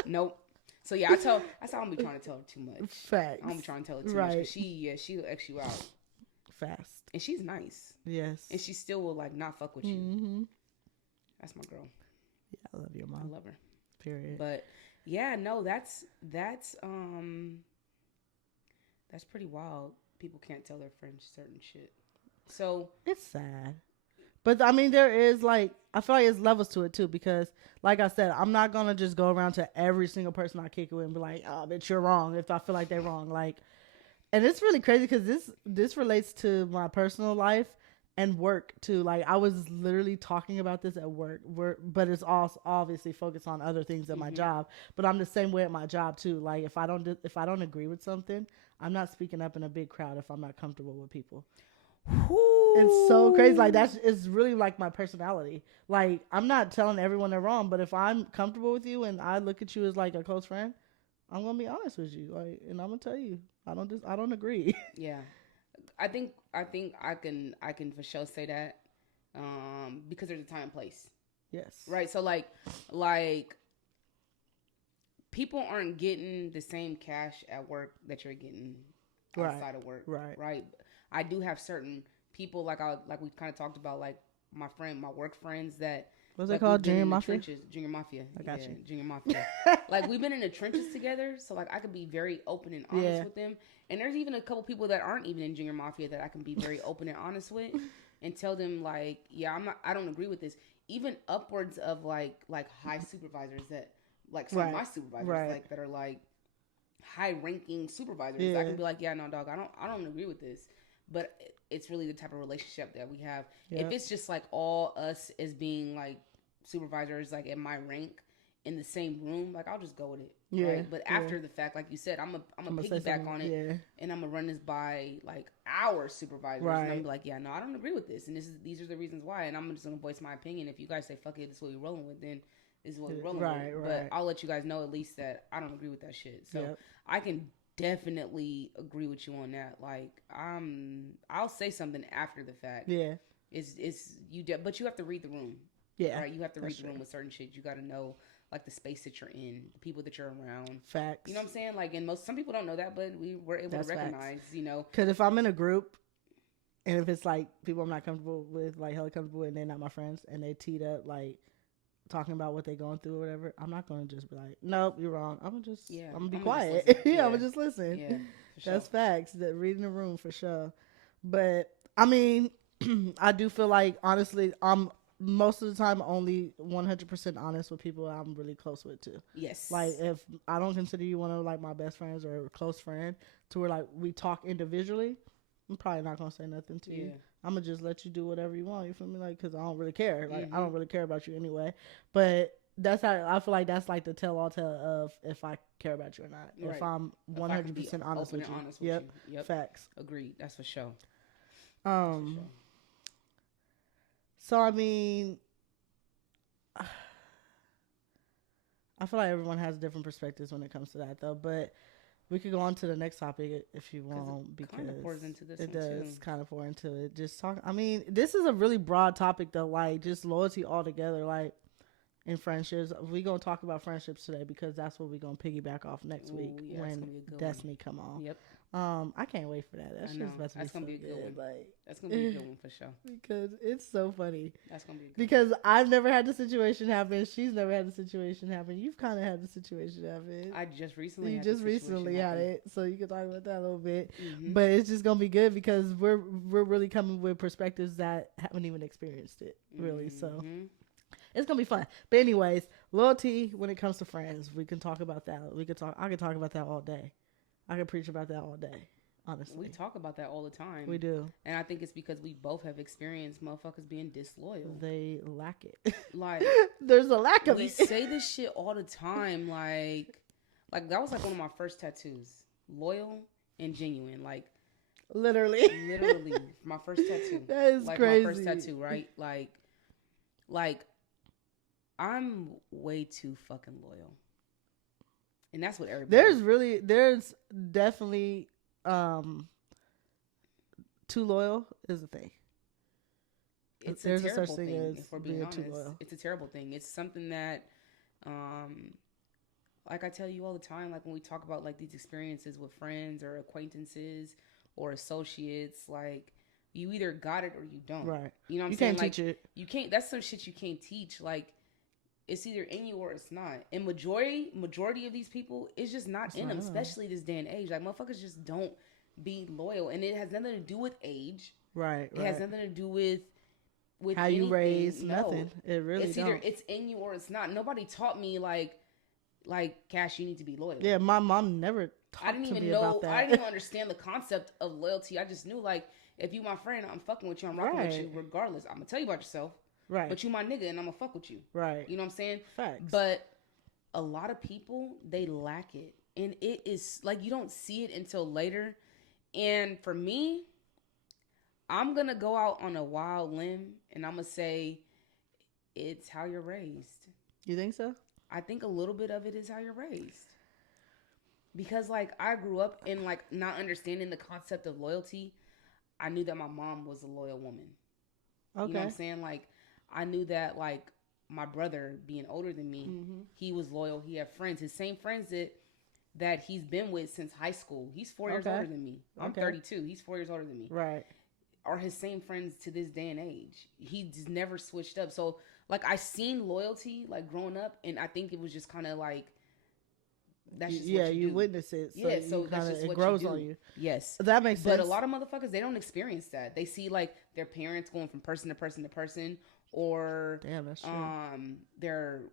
Nope. So yeah, I don't be trying to tell her too much. Facts. I don't be trying to tell her too much. Cause she'll X you out. Fast. And she's nice. Yes. And she still will, like, not fuck with you. Mm-hmm. That's my girl. Yeah, I love your mom. I love her. Period. But yeah, no, that's pretty wild. People can't tell their friends certain shit. So it's sad. But I mean, there is, like, I feel like there's levels to it too, because like I said, I'm not gonna just go around to every single person I kick it with and be like, oh, bitch, you're wrong if I feel like they're wrong. Like, and it's really crazy because this relates to my personal life and work too. Like, I was literally talking about this at work, but it's also obviously focused on other things at my job. But I'm the same way at my job too. Like, if I don't agree with something, I'm not speaking up in a big crowd if I'm not comfortable with people. It's so crazy. Like, it's really like my personality. Like, I'm not telling everyone they're wrong, but if I'm comfortable with you and I look at you as like a close friend, I'm gonna be honest with you. Like, and I'm gonna tell you, I don't agree. Yeah, I think I can for sure say that, because there's a time and place. Yes. Right. So like people aren't getting the same cash at work that you're getting outside of work. Right. I do have certain people like we kind of talked about, like my work friends that. What's it called? Junior Mafia? Junior Mafia. I got you. Junior Mafia. Like, we've been in the trenches together, so, like, I could be very open and honest with them. And there's even a couple people that aren't even in Junior Mafia that I can be very open and honest with and tell them, like, yeah, I don't agree with this. Even upwards of, like high supervisors that, like, some of my supervisors, like, that are, like, high-ranking supervisors. I can be like, yeah, no, dog, I don't agree with this. But it's really the type of relationship that we have. Yep. If it's just, like, all us as being, like, supervisors, like, at my rank in the same room, like, I'll just go with it. Yeah. Right? But after the fact, like you said, I'm a piggyback on it, and I'm gonna run this by, like, our supervisors, and I'm gonna be like, yeah, no, I don't agree with this, and these are the reasons why, and I'm just gonna voice my opinion. If you guys say fuck it, this is what we're rolling with, then this is what we're rolling with. But I'll let you guys know at least that I don't agree with that shit. So I can definitely agree with you on that. Like, I'll say something after the fact. Yeah, but you have to read the room. Yeah, right. You have to read the room with certain shit. You got to know, like, the space that you're in, the people that you're around. Facts. You know what I'm saying? Like, and some people don't know that, but we're able to recognize. Facts. You know, because if I'm in a group, and if it's like people I'm not comfortable with, like hella comfortable with, and they're not my friends, and they teed up like talking about what they're going through or whatever, I'm not gonna just be like, nope, you're wrong. I'm gonna be quiet. I'm gonna just listen. Yeah, that's facts. That reading the room for sure. But I mean, I do feel like, honestly, I'm most of the time only 100% honest with people I'm really close with too. Yes. Like, if I don't consider you one of, like, my best friends or a close friend to where, like, we talk individually, I'm probably not gonna say nothing to you. I'm gonna just let you do whatever you want. You feel me? Like, because I don't really care. Like, I don't really care about you anyway. But that's how I feel like that's like the tell-all of if I care about you or not. Right. If I'm 100% honest with you. Yep. Facts. Agreed. That's for sure. So, I mean, I feel like everyone has different perspectives when it comes to that, though. But we could go on to the next topic if you want, because it does kind of pour into it. Just talk. I mean, this is a really broad topic, though. Like, just loyalty altogether, like, in friendships. We're gonna talk about friendships today because that's what we're gonna piggyback off next week when Destiny come on. Yep. I can't wait for that. That's gonna be a good one. Like, that's gonna be a good one for sure. Because it's so funny. That's gonna be a good because one. I've never had the situation happen. She's never had the situation happen. You've kind of had the situation happen. I just recently. had it, so you can talk about that a little bit. Mm-hmm. But it's just gonna be good because we're really coming with perspectives that haven't even experienced it really. Mm-hmm. So it's gonna be fun. But anyways, loyalty when it comes to friends, we can talk about that. I could talk about that all day. I could preach about that all day, honestly. We talk about that all the time. We do. And I think it's because we both have experienced motherfuckers being disloyal. They lack it. Like, there's a lack of it. We say this shit all the time. Like that was like one of my first tattoos. Loyal and genuine. Like, literally, my first tattoo. That is like crazy. My first tattoo, right? Like, I'm way too fucking loyal. And that's what everybody. There's definitely too loyal is a thing. There's a terrible thing, if we're being honest. It's a terrible thing. It's something that, like I tell you all the time, like when we talk about like these experiences with friends or acquaintances or associates, like, you either got it or you don't. Right. You know what I'm saying? You can't teach it. You can't. That's some shit you can't teach. Like, it's either in you or it's not. And majority of these people, it's just not in them, especially this day and age. Like, motherfuckers just don't be loyal. And it has nothing to do with age. Right. It has nothing to do with how anything. You raise, nothing. It really it's either it's in you or it's not. Nobody taught me like Cash, you need to be loyal. Yeah, my mom never taught me about that. I didn't even understand the concept of loyalty. I just knew, like, if you my friend, I'm fucking with you. I'm rocking with you regardless. I'm gonna tell you about yourself. Right. But you my nigga and I'm gonna fuck with you. Right. You know what I'm saying? Facts. But a lot of people, they lack it. And it is like, you don't see it until later. And for me, I'm gonna go out on a wild limb and I'm gonna say it's how you're raised. You think so? I think a little bit of it is how you're raised. Because, like, I grew up in, like, not understanding the concept of loyalty. I knew that my mom was a loyal woman. Okay. You know what I'm saying? Like, I knew that, like, my brother being older than me, he was loyal. He had friends, his same friends that he's been with since high school. He's 4 years older than me. I'm 32. He's 4 years older than me. Right. Are his same friends to this day and age. He's never switched up. So like I seen loyalty like growing up, and I think it was just kind of like that's just what you witness it. So yeah, so that's just it what grows you do. on you. Yes, that makes sense. But a lot of motherfuckers, they don't experience that. They see like their parents going from person to person to person, or damn, that's true.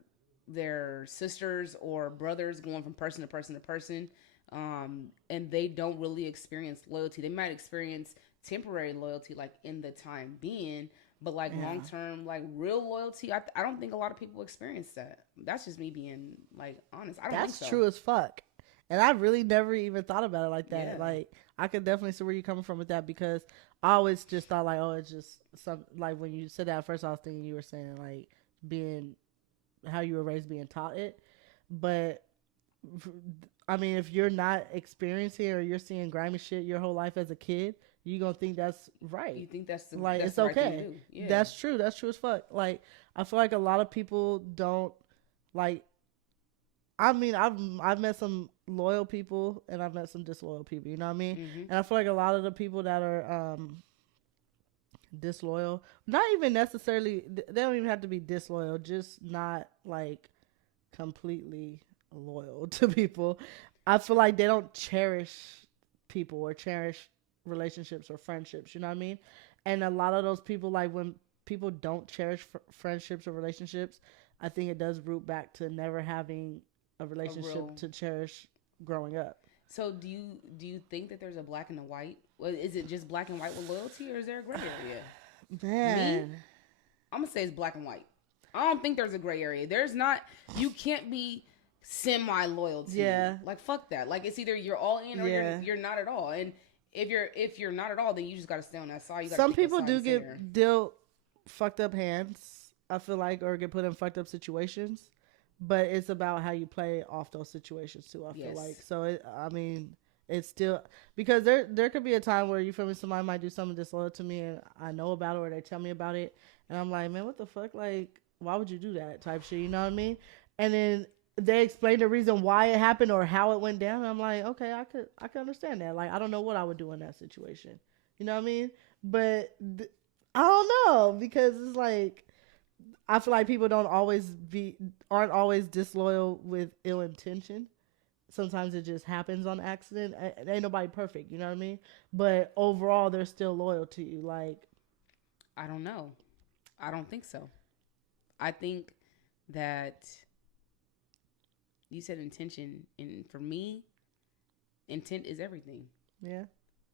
Their sisters or brothers going from person to person to person, and they don't really experience loyalty. They might experience temporary loyalty, like in the time being, but like long term, like real loyalty, I don't think a lot of people experience that. That's just me being like honest. I don't think so. That's true as fuck. And I really never even thought about it like that. Yeah. Like I could definitely see where you're coming from with that, because I always just thought like, oh, it's just some, like when you said that at first, I was thinking you were saying like being how you were raised, being taught it. But I mean, if you're not experiencing or you're seeing grimy shit your whole life as a kid, you gonna think that's right. You think that's the, like that's it's the okay. Right thing to do. Yeah. That's true. That's true as fuck. Like I feel like a lot of people don't like. I mean, I've met some loyal people and I've met some disloyal people. You know what I mean? Mm-hmm. And I feel like a lot of the people that are disloyal, not even necessarily, they don't even have to be disloyal, just not like completely loyal to people. I feel like they don't cherish people or cherish relationships or friendships. You know what I mean? And a lot of those people, like when people don't cherish friendships or relationships, I think it does root back to never having a relationship to cherish growing up. So do you think that there's a black and a white? Well, is it just black and white with loyalty, or is there a gray area? Man, me, I'm gonna say it's black and white. I don't think there's a gray area. There's not. You can't be semi loyal to. Yeah. Like fuck that. Like it's either you're all in or you're not at all. And if you're not at all, then you just gotta stay on that side. Some people do get dealt fucked up hands, I feel like, or get put in fucked up situations. But it's about how you play off those situations too, I feel like. So, I mean, it's still... Because there could be a time where, you feel me, somebody might do something disloyal to me and I know about it or they tell me about it. And I'm like, man, what the fuck? Like, why would you do that type shit? You know what I mean? And then they explain the reason why it happened or how it went down. And I'm like, okay, I could understand that. Like, I don't know what I would do in that situation. You know what I mean? But I don't know, because it's like... I feel like people aren't always disloyal with ill intention. Sometimes it just happens on accident. Ain't nobody perfect, you know what I mean? But overall, they're still loyal to you. Like, I don't know. I don't think so. I think that you said intention, and for me, intent is everything. Yeah.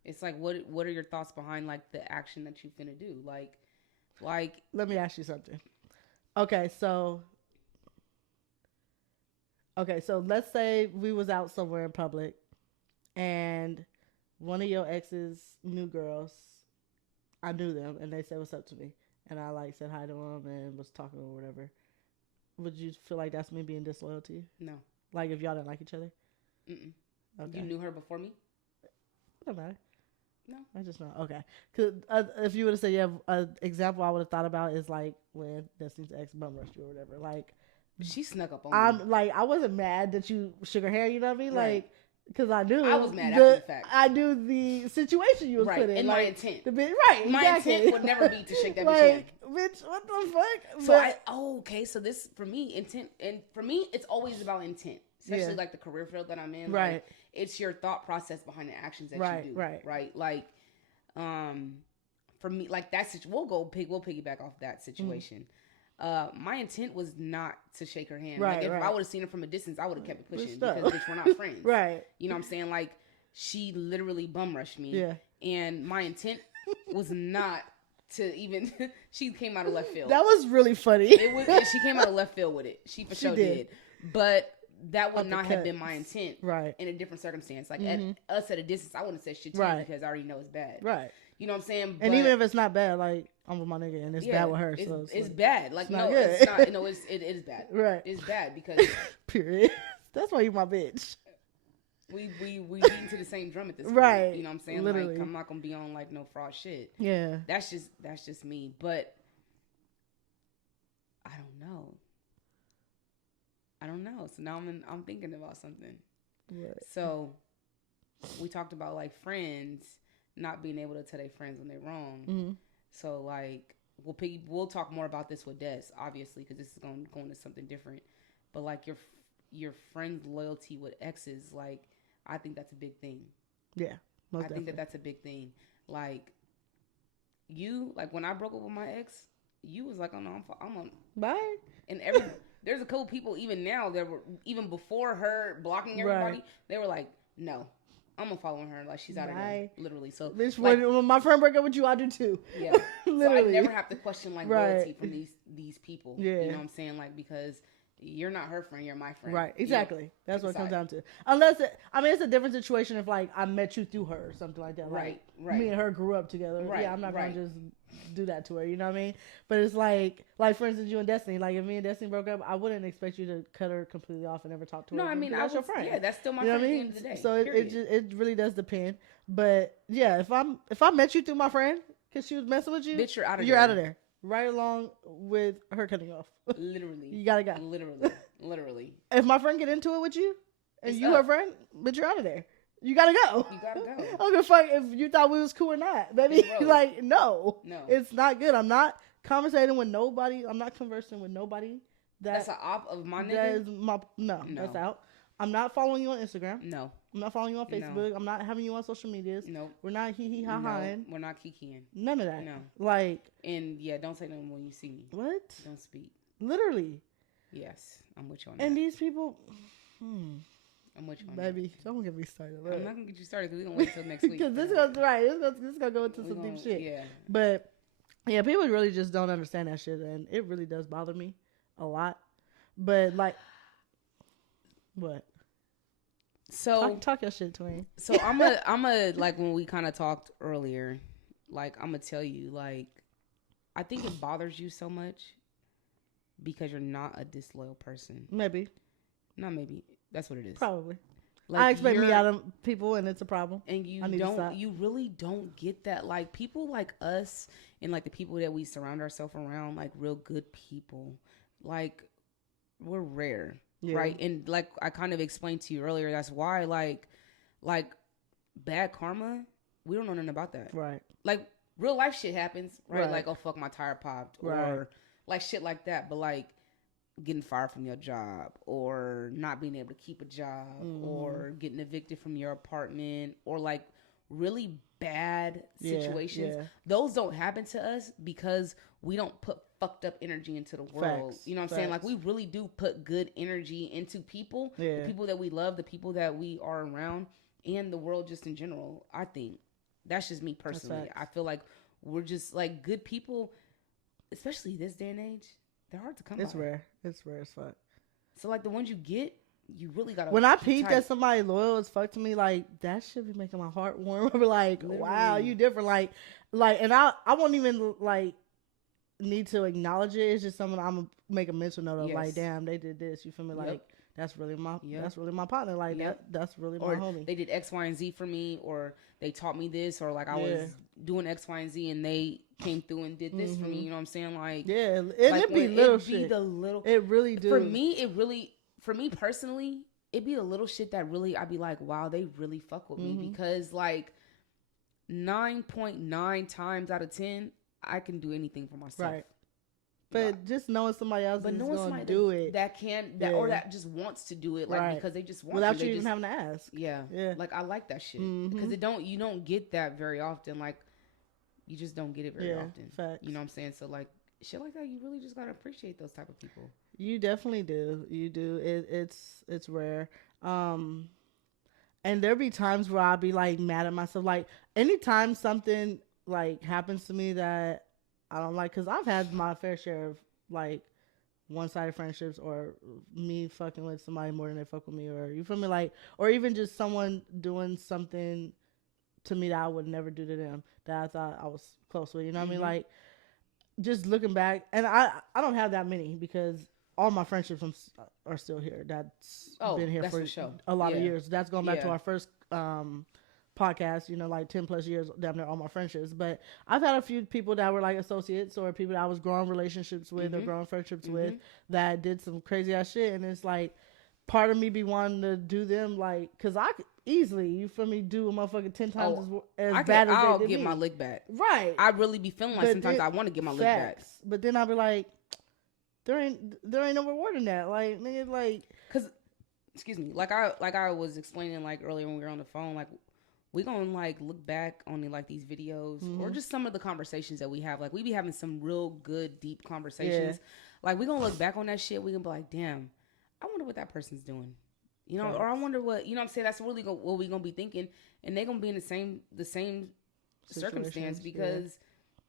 It's like, what are your thoughts behind like the action that you finna do? Like, let me ask you something. Okay, so let's say we was out somewhere in public and one of your ex's new girls, I knew them and they said what's up to me and I like said hi to them and was talking or whatever. Would you feel like that's me being disloyal to you? No. Like if y'all didn't like each other? Mm-mm. Okay. You knew her before me? It don't matter. No. I just know. Okay. Cause if you would have said, an example I would have thought about is like when Destiny's ex bum rushed you or whatever. Like, she snuck up on me. Like, I wasn't mad that you shook her hair, you know what I mean? Right. Like, because I knew. I was mad after the fact. I knew the situation you was put in. And like, my intent. Right. My exactly. intent would never be to shake that like, bitch hand. Bitch, what the fuck? So okay. So this, for me, intent. And for me, it's always about intent. Especially like the career field that I'm in. Right. Like, it's your thought process behind the actions that you do. Right. Like, for me, like that we'll piggyback off that situation. My intent was not to shake her hand. Right, like if right. I would have seen her from a distance, I would have kept it pushing because bitch, we're not friends. Right. You know what I'm saying? Like she literally bum rushed me. Yeah. And my intent was not to even she came out of left field. That was really funny. She came out of left field with it. She for sure did. But that would not have been my intent. Right. In a different circumstance. Like at us at a distance, I wouldn't have said shit to you because I already know it's bad. Right. You know what I'm saying? And even if it's not bad, like I'm with my nigga and it's bad with her. So it's bad. Like, no, good. it's not. No, it is bad. Right. It's bad because period. That's why you my bitch. We beat to the same drum at this point. Right. You know what I'm saying? Literally. Like I'm not gonna be on like no fraud shit. Yeah. That's just me. But I don't know. So now I'm thinking about something. Right. So we talked about like friends not being able to tell their friends when they're wrong. Mm-hmm. So like we'll talk more about this with Des, obviously, because this is going to something different. But like your friend's loyalty with exes, like I think that's a big thing. Yeah, I think that's a big thing. Like you, like when I broke up with my ex, you was like, oh no, I'm on bye. And there's a couple people even now that were even before her blocking everybody. Right. They were like, no, I'm gonna follow her. Like she's out of there, literally. So bitch, like, when my friend break up with you, I do too. Yeah, literally. So I never have to question like loyalty from these people. Yeah, you know what I'm saying? Like because you're not her friend, you're my friend. Right, exactly. That's what it comes down to. Unless it's a different situation if like I met you through her or something like that. Like, right. Me and her grew up together. Right. Yeah, I'm not gonna just do that to her. You know what I mean? But it's like for instance, you and Destiny. Like if me and Destiny broke up, I wouldn't expect you to cut her completely off and never talk to her. No, I mean that's your friend. Yeah, that's still my friend. At the end of the day. So it really does depend. But yeah, if I met you through my friend because she was messing with you, bitch, you're out of there. You're out of there. Right along with her cutting off. Literally. You gotta go. Literally. If my friend get into it with you, and you her friend, but you're out of there. You gotta go. You gotta go. I don't give a fuck if you thought we was cool or not, baby. Like, no. It's not good. I'm not conversating with nobody. I'm not conversing with nobody. That's an op of my nigga? That is no, that's out. I'm not following you on Instagram. No. I'm not following you on Facebook. No. I'm not having you on social medias. No. We're not hee ha haing. We're not kikiing. None of that. No. Like. And yeah, don't say nothing when you see me. What? Don't speak. Literally. Yes, I'm with you on that. And these people. I'm with you on that. Baby, don't get me started. Right? I'm not gonna get you started because we're gonna wait till next week. Because this goes right. This gonna go into some deep shit. Yeah. But yeah, people really just don't understand that shit, and it really does bother me a lot. But like, what? So talk your shit, Twain. So I'm a like when we kind of talked earlier, like I'm gonna tell you, like I think it bothers you so much because you're not a disloyal person. Maybe. Not maybe. That's what it is. Probably. Like I expect me out of people, and it's a problem. And you really don't get that. Like people like us and like the people that we surround ourselves around, like real good people, like we're rare. Yeah. Right. And like I kind of explained to you earlier, that's why like bad karma, we don't know nothing about that. Right. Like real life shit happens, right? Like, oh fuck, my tire popped, or like shit like that. But like getting fired from your job, or not being able to keep a job, or getting evicted from your apartment, or like really bad situations. Yeah. Those don't happen to us because we don't put fucked up energy into the world. Facts. You know what I'm saying? Like we really do put good energy into people, the people that we love, the people that we are around, and the world just in general. I think that's just me personally. I feel like we're just like good people, especially this day and age. They're hard to come by. It's rare as fuck. So like the ones you get, you really gotta. When I peeped at somebody loyal as fuck to me, like that should be making my heart warm. Like, literally. Wow, you different. Like, and I won't even like need to acknowledge it. It's just something I'm gonna make a mental note of. Yes. Like, damn, they did this. You feel me? Like, that's really my partner. Like that's really my homie. They did X, Y, and Z for me, or they taught me this, or like I was doing X, Y, and Z, and they came through and did this for me. You know what I'm saying? Like, it'd be little shit. It really do. For me personally, it'd be the little shit that really I'd be like, wow, they really fuck with me, because like 9.9 times out of 10. I can do anything for myself. Right. But just knowing somebody else is going to do it. Or that just wants to do it. Like, because they just want without to. you even having to ask. Yeah. Like, I like that shit. Because you don't get that very often. Like, you just don't get it very often. Facts. You know what I'm saying? So, like, shit like that, you really just got to appreciate those type of people. You definitely do. You do. It's rare. And there be times where I'll be, like, mad at myself. Like, anytime something like happens to me that I don't like, because I've had my fair share of like one-sided friendships, or me fucking with somebody more than they fuck with me, or you feel me, like, or even just someone doing something to me that I would never do to them that I thought I was close with, you know what I mean? Like, just looking back, and I don't have that many because all my friendships are still here. That's been here for a lot of years. That's going back to our first podcast, you know, like 10 plus years, damn near all my friendships. But I've had a few people that were like associates, or people that I was growing relationships with or growing friendships with, that did some crazy ass shit. And it's like, part of me be wanting to do them like, cause I could easily, you feel me, do a motherfucker 10 times as bad as I'll they did get me. my lick back. Right. I really be feeling like sometimes I want to get my lick back. But then I'll be like, there ain't no reward in that. Like, nigga, like, cause, excuse me, like I was explaining like earlier when we were on the phone, like we gonna like look back on like these videos or just some of the conversations that we have. Like we be having some real good deep conversations. Yeah. Like we gonna look back on that shit. We gonna be like, damn, I wonder what that person's doing. You know, or I wonder what, you know what I'm saying? That's really what we gonna be thinking. And they gonna be in the same circumstance because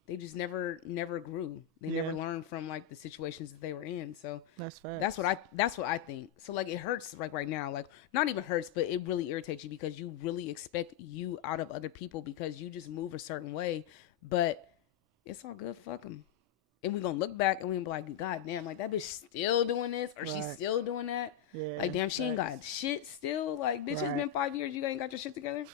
they just never grew. They never learned from like the situations that they were in. So that's what I think. So like it hurts like right now, like not even hurts, but it really irritates you because you really expect you out of other people because you just move a certain way. But it's all good. Fuck them. And we gonna look back and we gonna be like, God damn, like that bitch still doing this or she's still doing that. Yeah, like damn, she ain't got shit still. Like bitch, it's been 5 years. You ain't got your shit together.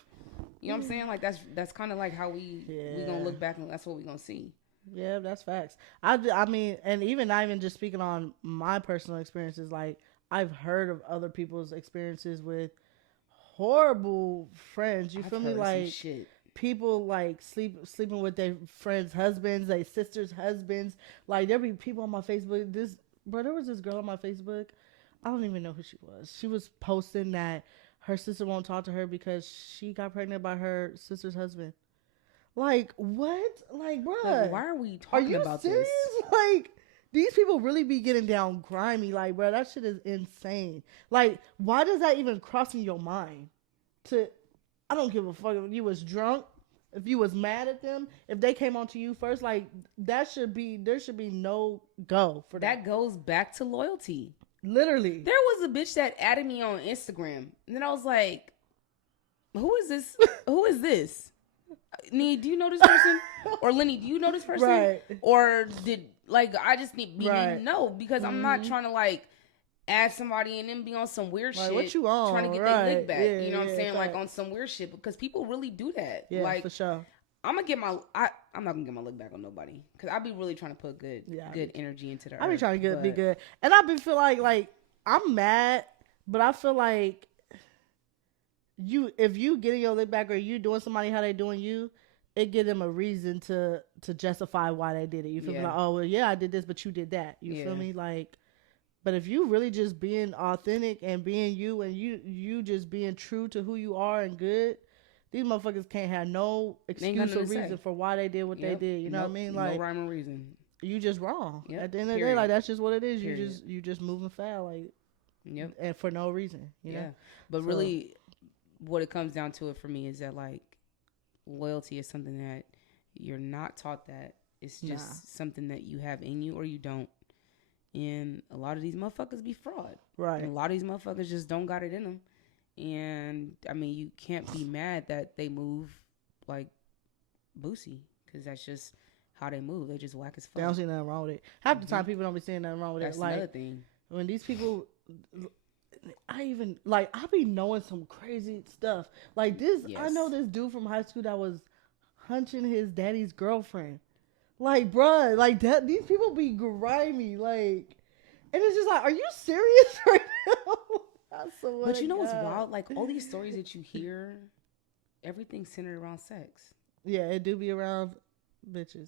You know what I'm saying? Like that's kind of like how we gonna look back and that's what we gonna see. Yeah, that's facts. I mean, and even not even just speaking on my personal experiences, like I've heard of other people's experiences with horrible friends. You feel me? Like shit. People like sleeping with their friends' husbands, their sisters' husbands. Like there be people on my Facebook. There was this girl on my Facebook. I don't even know who she was. She was posting that her sister won't talk to her because she got pregnant by her sister's husband. Like, what? Like, bruh. Like, why are we talking about this? Like, these people really be getting down grimy. Like, bruh, that shit is insane. Like, why does that even cross in your mind? I don't give a fuck if you was drunk, if you was mad at them, if they came on to you first. Like, there should be no go for that. That goes back to loyalty. Literally. There was a bitch that added me on Instagram. And then I was like, who is this? Who is this? Nee, do you know this person? Or Lenny, do you know this person? Right. Or I just need to know because I'm not trying to like add somebody and then be on some weird shit. What you on? Trying to get their lick back. Yeah, you know what I'm saying? Like on some weird shit because people really do that. Yeah, like, for sure. I'm not gonna get my look back on nobody because I be really trying to put good energy into the. I be trying to be good, and I be feel like I'm mad, but I feel like if you getting your lick back or you doing somebody how they doing you, it give them a reason to justify why they did it. You feel me? Like, oh well, yeah, I did this, but you did that. You feel me? Like, but if you really just being authentic and being you, and you just being true to who you are and good. These motherfuckers can't have no excuse or reason for why they did what they did. You know what I mean? Like no rhyme or reason. You just wrong. At the end of the day, like that's just what it is. You just moving foul, like and for no reason. You know? But really, what it comes down to it for me is that like loyalty is something that you're not taught. That it's just something that you have in you or you don't. And a lot of these motherfuckers be fraud. Right. And a lot of these motherfuckers just don't got it in them. And I mean, you can't be mad that they move like Boosie because that's just how they move. They just whack as fuck. They don't see nothing wrong with it. Half the time, people don't be seeing nothing wrong with that's it. Like, another thing. When these people, I be knowing some crazy stuff. Like this, I know this dude from high school that was hunching his daddy's girlfriend. Like, bruh, like that. These people be grimy. Like, and it's just like, are you serious right now? But you know what's wild? Like all these stories that you hear, everything's centered around sex. Yeah, it do be around bitches.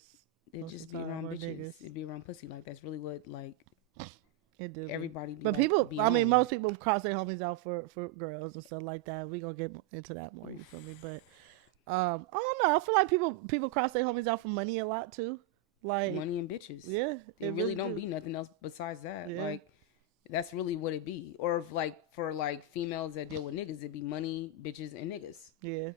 It just be around bitches. Niggas. It be around pussy. Like that's really what like. It do. Everybody. But like, people, I mean, most people cross their homies out for girls and stuff like that. We gonna get into that more. You feel me? But I don't know. I feel like people cross their homies out for money a lot too. Like money and bitches. Yeah, it really don't be nothing else besides that. Yeah. Like. That's really what it be. Or if like for like females that deal with niggas, it'd be money, bitches, and niggas. Yeah.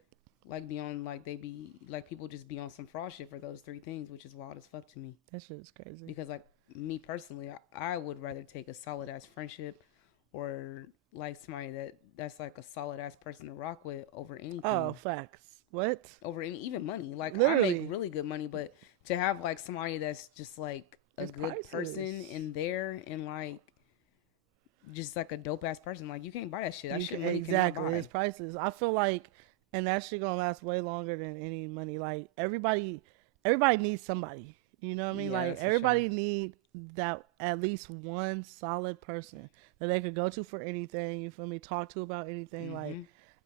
Like be on like they be like people just be on some fraud shit for those three things, which is wild as fuck to me. That shit is crazy. Because like me personally, I would rather take a solid ass friendship or like somebody that's like a solid ass person to rock with over anything. Oh, facts. What? Over even money. Like literally. I make really good money, but to have like somebody that's just like a good priceless. Person in there and like just like a dope ass person, like you can't buy that shit. That shit really exactly. It's priceless. I feel like, and that shit gonna last way longer than any money. Like everybody needs somebody. You know what I mean? Like everybody need that at least one solid person that they could go to for anything, you feel me, talk to about anything, like,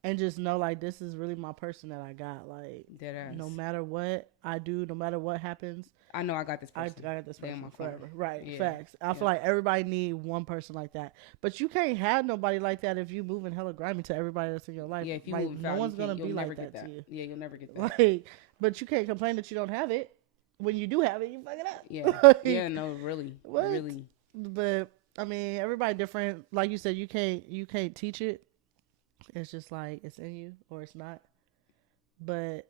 and just know, like, this is really my person that I got, like, deadass. No matter what I do, no matter what happens, I know I got this person. I got this person forever. Right, yeah. Facts. I feel like everybody need one person like that, but you can't have nobody like that if you moving hella grimy to everybody that's in your life. Yeah, if you like, move no one's gonna be like that to you. Yeah, you'll never get that. Like, but you can't complain that you don't have it. When you do have it, you fuck it up. Yeah, like, yeah, no, really, what? Really. But I mean, everybody different. Like you said, you can't teach it. It's just like it's in you or it's not. But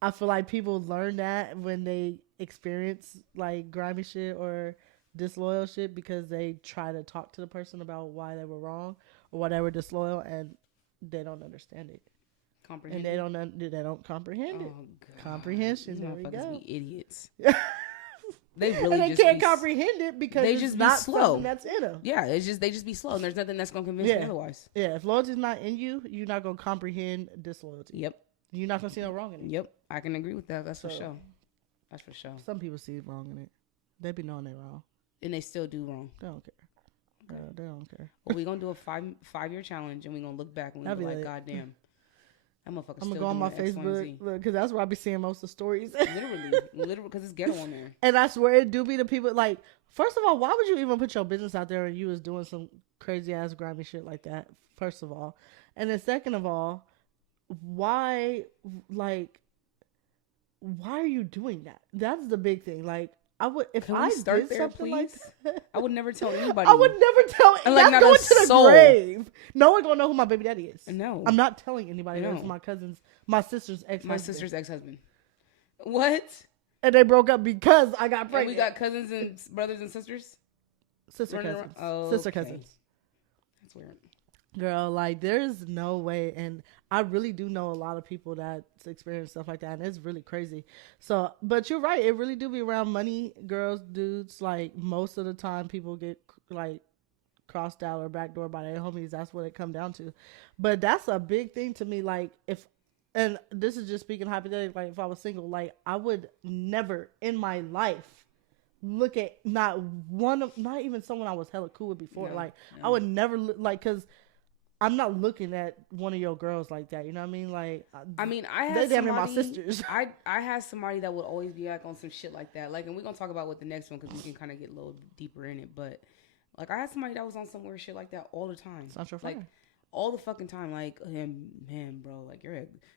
I feel like people learn that when they experience like grimy shit or disloyal shit because they try to talk to the person about why they were wrong or why they were disloyal, and they don't understand it. Comprehend. And they don't comprehend it. God. Comprehension. These there we go. Be idiots. They really and they just can't comprehend it because they it's just not be slow. something that's in them. Yeah, it's just they just be slow, and there's nothing that's gonna convince you otherwise. Yeah, if loyalty's not in you, you're not gonna comprehend disloyalty. Yep. You're not gonna see no wrong in it. Yep, I can agree with that. That's for sure. That's for sure. Some people see wrong in it. They be knowing they're wrong, and they still do wrong. They don't care. They don't care. Well, we're gonna do a five-year challenge, and we're gonna look back and we're be like, God damn. I'm gonna go on my Facebook because that's where I be seeing most of the stories. literally, because it's ghetto on there. And I swear it do be the people like. First of all, why would you even put your business out there and you was doing some crazy ass grimy shit like that? First of all, and then second of all, why are you doing that? That's the big thing. Like, I would if I did something like that, I would never tell anybody. I would never tell. And that's going to the grave. No one gonna know who my baby daddy is. No, I'm not telling anybody. No. It's my sister's ex-husband. My sister's ex-husband. What? And they broke up because I got pregnant. And we got cousins and brothers and sisters. Sister cousins. Oh, sister cousins. That's weird. Girl, like, there's no way. And I really do know a lot of people that's experienced stuff like that. And it's really crazy. So, but you're right. It really do be around money, girls, dudes. Like, most of the time people get, like, crossed out or backdoored by their homies. That's what it come down to. But that's a big thing to me. Like, and this is just speaking hypothetically, like, if I was single, like, I would never in my life look at not even someone I was hella cool with before. No. I would never because I'm not looking at one of your girls like that. You know what I mean? Like, I had they damn my sisters. I had somebody that would always be like on some shit like that. Like, and we're gonna talk about what the next one because we can kind of get a little deeper in it. But like, I had somebody that was on some weird shit like that all the time. It's not your friend. Like, all the fucking time. Like, man, bro, like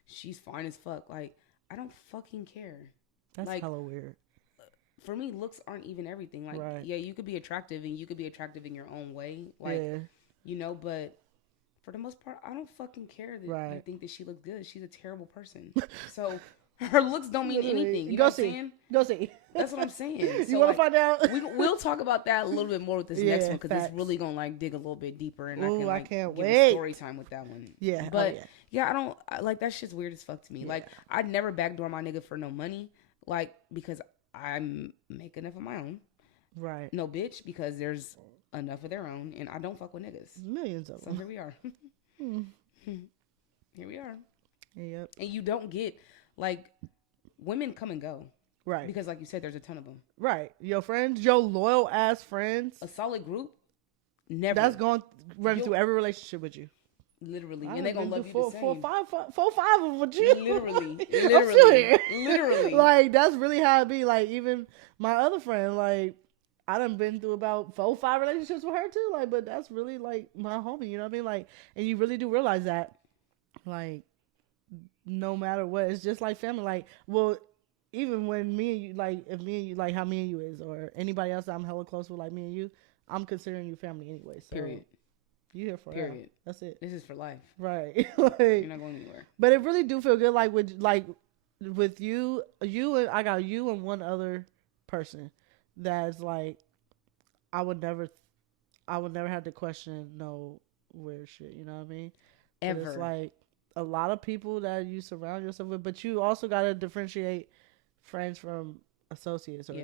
she's fine as fuck. Like, I don't fucking care. That's like, hella weird. For me, looks aren't even everything. Like, right. Yeah, you could be attractive and you could be attractive in your own way. Like, you know, but for the most part, I don't fucking care that you think that she looks good. She's a terrible person. So her looks don't mean anything. You know what I'm saying? Go see. That's what I'm saying. So, you want to find out? We'll talk about that a little bit more with this next one because it's really gonna like dig a little bit deeper and I can't wait. Give a story time with that one. Yeah, but I don't like that shit's weird as fuck to me. Yeah. Like, I'd never backdoor my nigga for no money, like, because I'm making enough of my own. Right. No, bitch, because there's enough of their own, and I don't fuck with niggas. Millions of them. So here we are. Here we are. Yep. And you don't get, like, women come and go. Right. Because, like you said, there's a ton of them. Right. Your friends, your loyal ass friends. A solid group, never. That's going to run through every relationship with you. Literally. And they're going to love you the same. Four, five of them with you. Literally. Like, that's really how it be. Like, even my other friend, like, I done been through about 4 or 5 relationships with her too. Like, but that's really like my homie, you know what I mean? Like, and you really do realize that, like, no matter what, it's just like family. Like, well, even when me and you, like, if me and you, like, how me and you is, or anybody else that I'm hella close with, like me and you, I'm considering you family anyway. So period. You here for period. That's it. This is for life. Right. Like, you're not going anywhere. But it really do feel good, like with you and I got you and one other person that's like, I would never have to question no weird shit. You know what I mean? Ever. But it's like a lot of people that you surround yourself with, but you also got to differentiate friends from associates or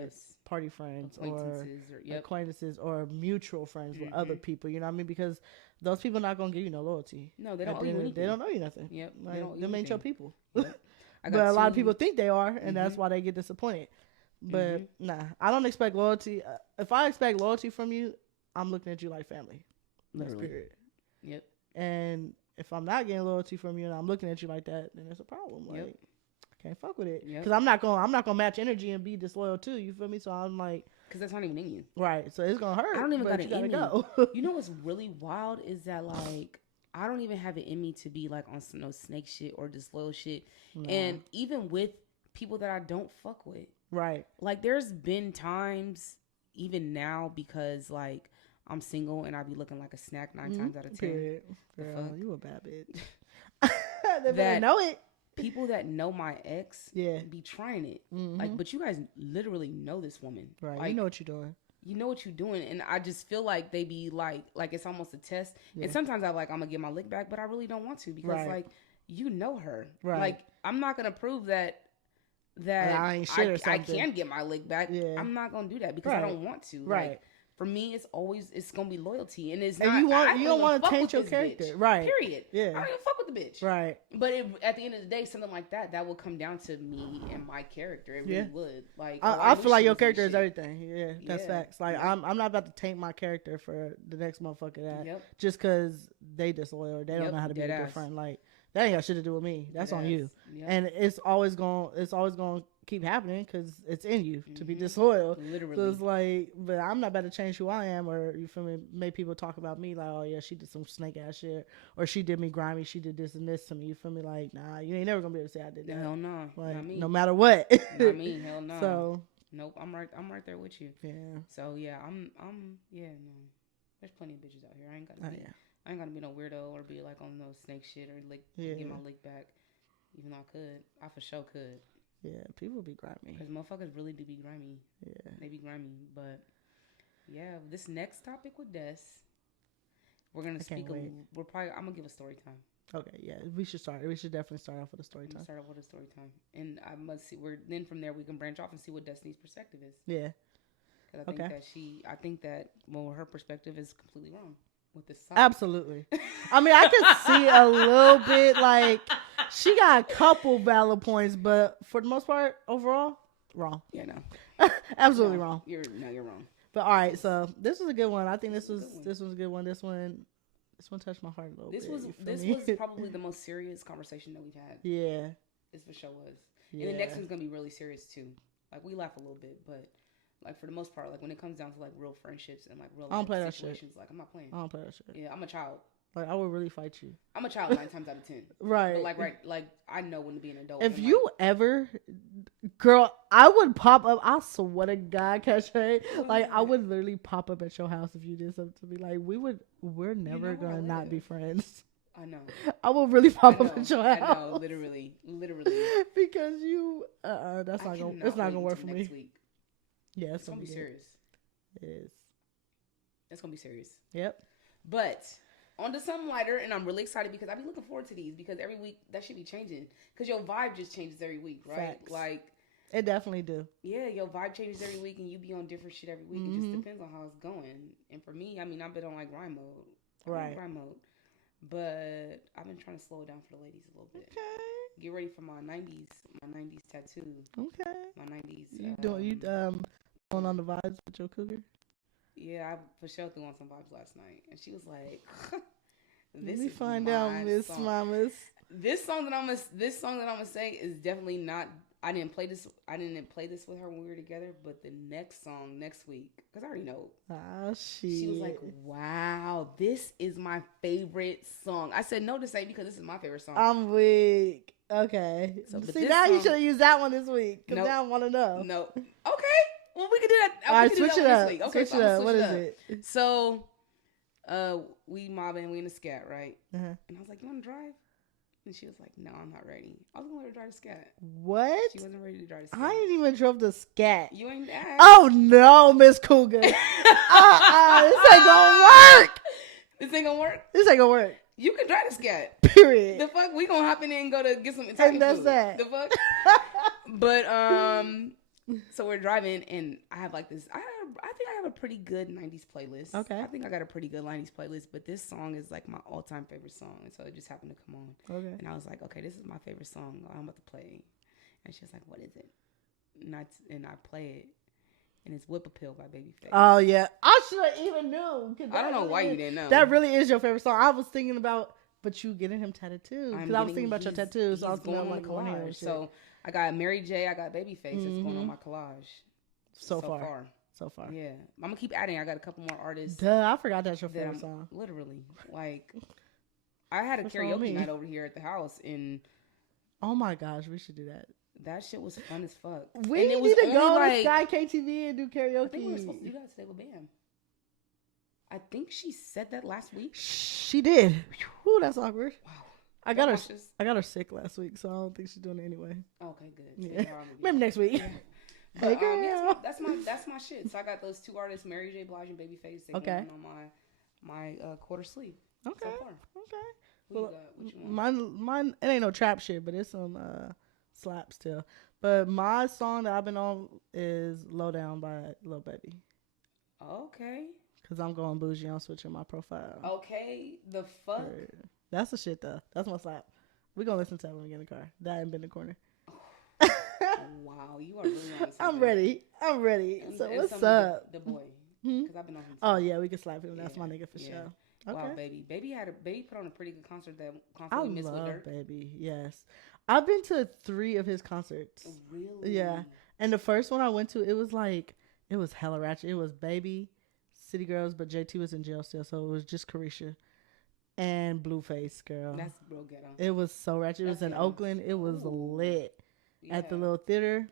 party friends or acquaintances or mutual friends with other people. You know what I mean? Because those people not gonna give you no loyalty. No, they don't owe you anything. They don't know you nothing. Yep. Like, them ain't your people. Yep. But a lot of people think they are, and that's why they get disappointed. But nah, I don't expect loyalty. If I expect loyalty from you, I'm looking at you like family. Literally. Period. Yep. And if I'm not getting loyalty from you and I'm looking at you like that, then there's a problem. Like, I can't fuck with it. Because I'm not gonna match energy and be disloyal too. You feel me? So I'm like, because that's not even in you. Right. So it's gonna hurt. I don't even gotta go. You know what's really wild is that like I don't even have it in me to be like on some no snake shit or disloyal shit. Nah. And even with people that I don't fuck with. Right. Like there's been times even now because like I'm single and I be looking like a snack 9 times out of 10. Girl, you a bad bitch. They better know it. People that know my ex be trying it. Like, but you guys literally know this woman. Right. Like, you know what you're doing. You know what you're doing. And I just feel like they be like it's almost a test. Yeah. And sometimes I'm gonna get my lick back, but I really don't want to because like you know her. Right. Like I'm not gonna prove that I ain't shit or something. I can get my lick back. Yeah. I'm not gonna do that because I don't want to. Right. Like, for me, it's gonna be loyalty, and it's not. You don't want to taint your character, bitch, right? Period. Yeah. I don't even fuck with the bitch, right? But at the end of the day, something like that will come down to me and my character. It really would. Like I feel like your character is everything. Yeah, that's facts. Like I'm not about to taint my character for the next motherfucker just because they disloyal or they don't know how to be a good friend. Like that ain't got shit to do with me. That's on you. Yep. And it's always gonna keep happening because it's in you to be disloyal. Literally. So it's like, but I'm not about to change who I am, or you feel me? Make people talk about me like, oh yeah, she did some snake ass shit, or she did me grimy, she did this and this to me. You feel me? Like, nah, you ain't never gonna be able to say I did that. Hell no, like, not me. No matter what. Not me. Hell no. So nope, I'm right there with you. Yeah. So yeah, I'm no. There's plenty of bitches out here. I ain't gonna be no weirdo or be like on no snake shit or like get my lick back. Even though I could, I for sure could. Yeah, people be grimy. Because motherfuckers really do be grimy. Yeah. They be grimy. But, yeah, this next topic with Des, we're going to speak. I'm going to give a story time. Okay, yeah. We should start. We should definitely start off with a story time. Start off with a story time. And I must see, then from there we can branch off and see what Destiny's perspective is. Yeah. Because I think that her perspective is completely wrong with this song. Absolutely. I mean, I can see a little bit like she got a couple valid points, but for the most part, overall, wrong. Yeah, no. Absolutely wrong. You're wrong. But all right, so this was a good one. I think this was a good one. This one touched my heart a little bit. This was probably the most serious conversation that we've had. Yeah. This for sure was. Yeah. And the next one's gonna be really serious too. Like we laugh a little bit, but like for the most part, like when it comes down to like real friendships and like real I don't play that shit. Like I'm not playing. I don't play that shit. Yeah, I'm a child. Like I would really fight you. I'm a child 9 times out of 10. Right. But like I know when to be an adult. If you ever, girl, I would pop up. I swear to God, Cache. Like I would literally pop up at your house if you did something to me. Like we're never gonna not be friends. I know. I will really pop up at your house. I know, literally. Because you, it's not gonna work for me. Week. Yeah, it's gonna be serious. It is. It's gonna be serious. Yep. But on to something lighter, and I'm really excited because I be looking forward to these because every week that should be changing because your vibe just changes every week, right? Facts. Like it definitely do. Yeah, your vibe changes every week, and you be on different shit every week. It just depends on how it's going. And for me, I mean, I've been on like grind mode, grind mode, but I've been trying to slow it down for the ladies a little bit. Okay. Get ready for my '90s tattoo. Okay. My '90s. You going on the vibes with your cougar? Yeah, I for sure threw on some vibes last night, and she was like, "Let me find out, Miss Mamas." This song that I'm gonna say is definitely not. I didn't play this with her when we were together. But the next song next week, because I already know. Oh shit! She was like, "Wow, this is my favorite song." I said, "No, this ain't because this is my favorite song." I'm weak. Okay. So, see, now you should have used that one this week. Because now I want to know. No. Okay. Well, we can do that. All right, switch it up. Okay, switch it up. What is it? So, we mobbing, we in the scat, right? Uh-huh. And I was like, "You want to drive?" And she was like, "No, I'm not ready." I was gonna let her drive the scat. What? She wasn't ready to drive the scat. I ain't even drove the scat. You ain't asked. Oh no, Miss Cougar. This ain't gonna work. This ain't gonna work. This ain't gonna work. You can drive the scat. Period. The fuck? We gonna hop in there and go to get some Italian and that's food. that. The fuck? But so we're driving, and I have like this. I think I have a pretty good '90s playlist. Okay. I think I got a pretty good '90s playlist, but this song is like my all-time favorite song, and so it just happened to come on. Okay. And I was like, okay, this is my favorite song I'm about to play, and she was like, what is it? and I play it, and it's "Whip Appeal" by Babyface. Oh yeah, I should have even knew. I don't know why you didn't know. That really is your favorite song. I was thinking about, but you getting him tattooed because I was thinking about your tattoos. So I was going on like collage. So I got Mary J. I got Babyface. It's going on my collage. So far. Yeah, I'm gonna keep adding. I got a couple more artists. Duh, I forgot that's your favorite song. Literally, like, I had a karaoke night over here at the house, and oh my gosh, we should do that. That shit was fun as fuck. We need to go to Sky KTV and do karaoke. I think we were supposed to do that today with Bam. I think she said that last week. She did. Whew, that's awkward. Wow. I got her sick last week, so I don't think she's doing it anyway. Okay, good. Yeah. Maybe next week. Yeah. But, hey girl, that's my shit. So I got those two artists, Mary J. Blige and Babyface. They going on my quarter sleeve. Okay. So far. Okay. What you want? Mine. It ain't no trap shit, but it's some slap still. But my song that I've been on is "Low Down" by Lil Baby. Okay. Cause I'm going bougie. I'm switching my profile. Okay. The fuck. That's the shit though. That's my slap. We gonna listen to that when we get in the car. That ain't been in the corner. Wow, you are really on I'm ready. So what's up? The boy. Because I've been on him. Oh yeah, we can slap him. That's my nigga for sure. Okay. Wow, Baby put on a pretty good concert that I love Baby. Yes, I've been to 3 of his concerts. Really? Yeah, and the first one I went to, it was hella ratchet. It was Baby, City Girls, but JT was in jail still, so it was just Carisha and Blueface, girl. That's real ghetto. It was so ratchet. It was in Oakland. It was lit. Yeah. At the little theater,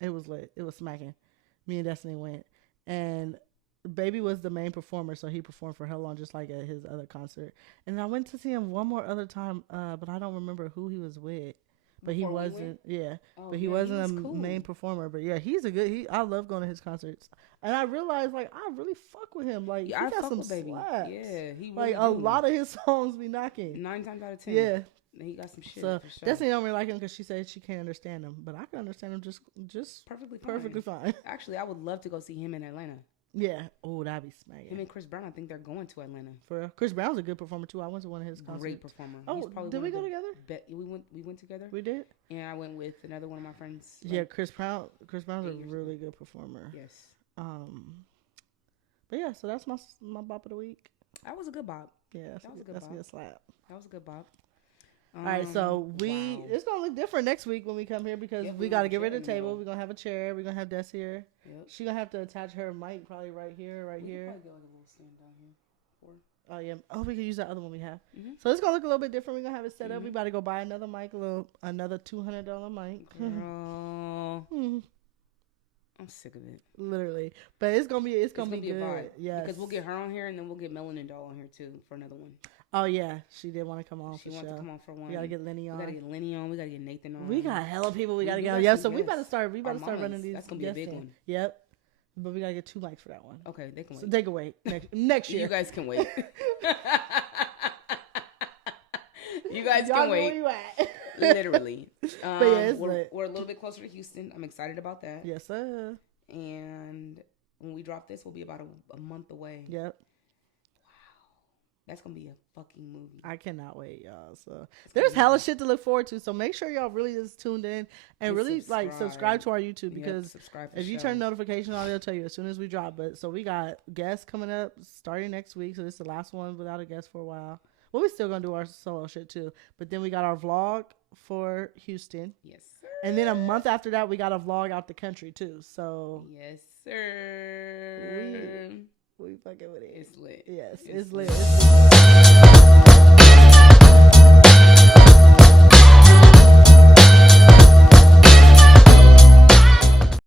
it was lit. It was smacking. Me and Destiny went, and Baby was the main performer, so he performed for hell long, just like at his other concert. And I went to see him one more other time, but I don't remember who he was with. But he wasn't, but he wasn't a main performer. But yeah, he's a good. I love going to his concerts, and I realized like I really fuck with him. Like he got some slaps. Yeah, he really like a lot of his songs be knocking. 9 times out of 10. Yeah. He got some shit. So for sure. Destiny don't really like him because she said she can't understand him, but I can understand him just perfectly fine. Actually, I would love to go see him in Atlanta. Yeah. Oh, that'd be smacking. Him and Chris Brown, I think they're going to Atlanta. For real? Chris Brown's a good performer too. I went to one of his concerts. Great performer. Oh, did we go together? We went together. We did. And I went with another one of my friends. Yeah, Chris Brown's a really good performer. Yes. But yeah, so that's my bop of the week. That was a good bop. Yeah, that's a good slap. That was a good bop. All right, so it's gonna look different next week when we come here because we gotta get rid of the table. We're gonna have a chair. We're gonna have Des here. Yep. She's gonna have to attach her mic probably right here. Probably get like a little stand down here. Oh yeah. Oh, we can use that other one we have. Mm-hmm. So it's gonna look a little bit different. We're gonna have it set up. We about to go buy another mic, another $200 mic. Girl. I'm sick of it. Literally, but it's gonna be good. A vibe. Yes, because we'll get her on here and then we'll get Melanin Doll on here too for another one. Oh yeah, she did want to come on. She wants to come on for one. We gotta get Lenny on. We gotta get Lenny on. We gotta get Nathan on. We got hella people. We gotta get on. Yeah, so we better start. We better start running these. That's gonna be a big one. Yep. But we gotta get 2 mics for that one. Okay, they can wait. So they can wait next year. You guys can wait. You guys can wait. Where you at? Literally. But yeah, we're a little bit closer to Houston. I'm excited about that. Yes, sir. And when we drop this, we'll be about a month away. Yep. Wow. That's going to be a fucking movie. I cannot wait, y'all. So there's hella shit to look forward to. So make sure y'all really just tuned in and really subscribe to our YouTube because if you turn notifications on, it'll tell you as soon as we drop. But so we got guests coming up starting next week. So this is the last one without a guest for a while. Well, we still going to do our solo shit too. But then we got our vlog for Houston. Yes, sir. And then a month after that, we got a vlog out the country too. So yes, sir. We fucking with it. It's lit. Yes, it's lit.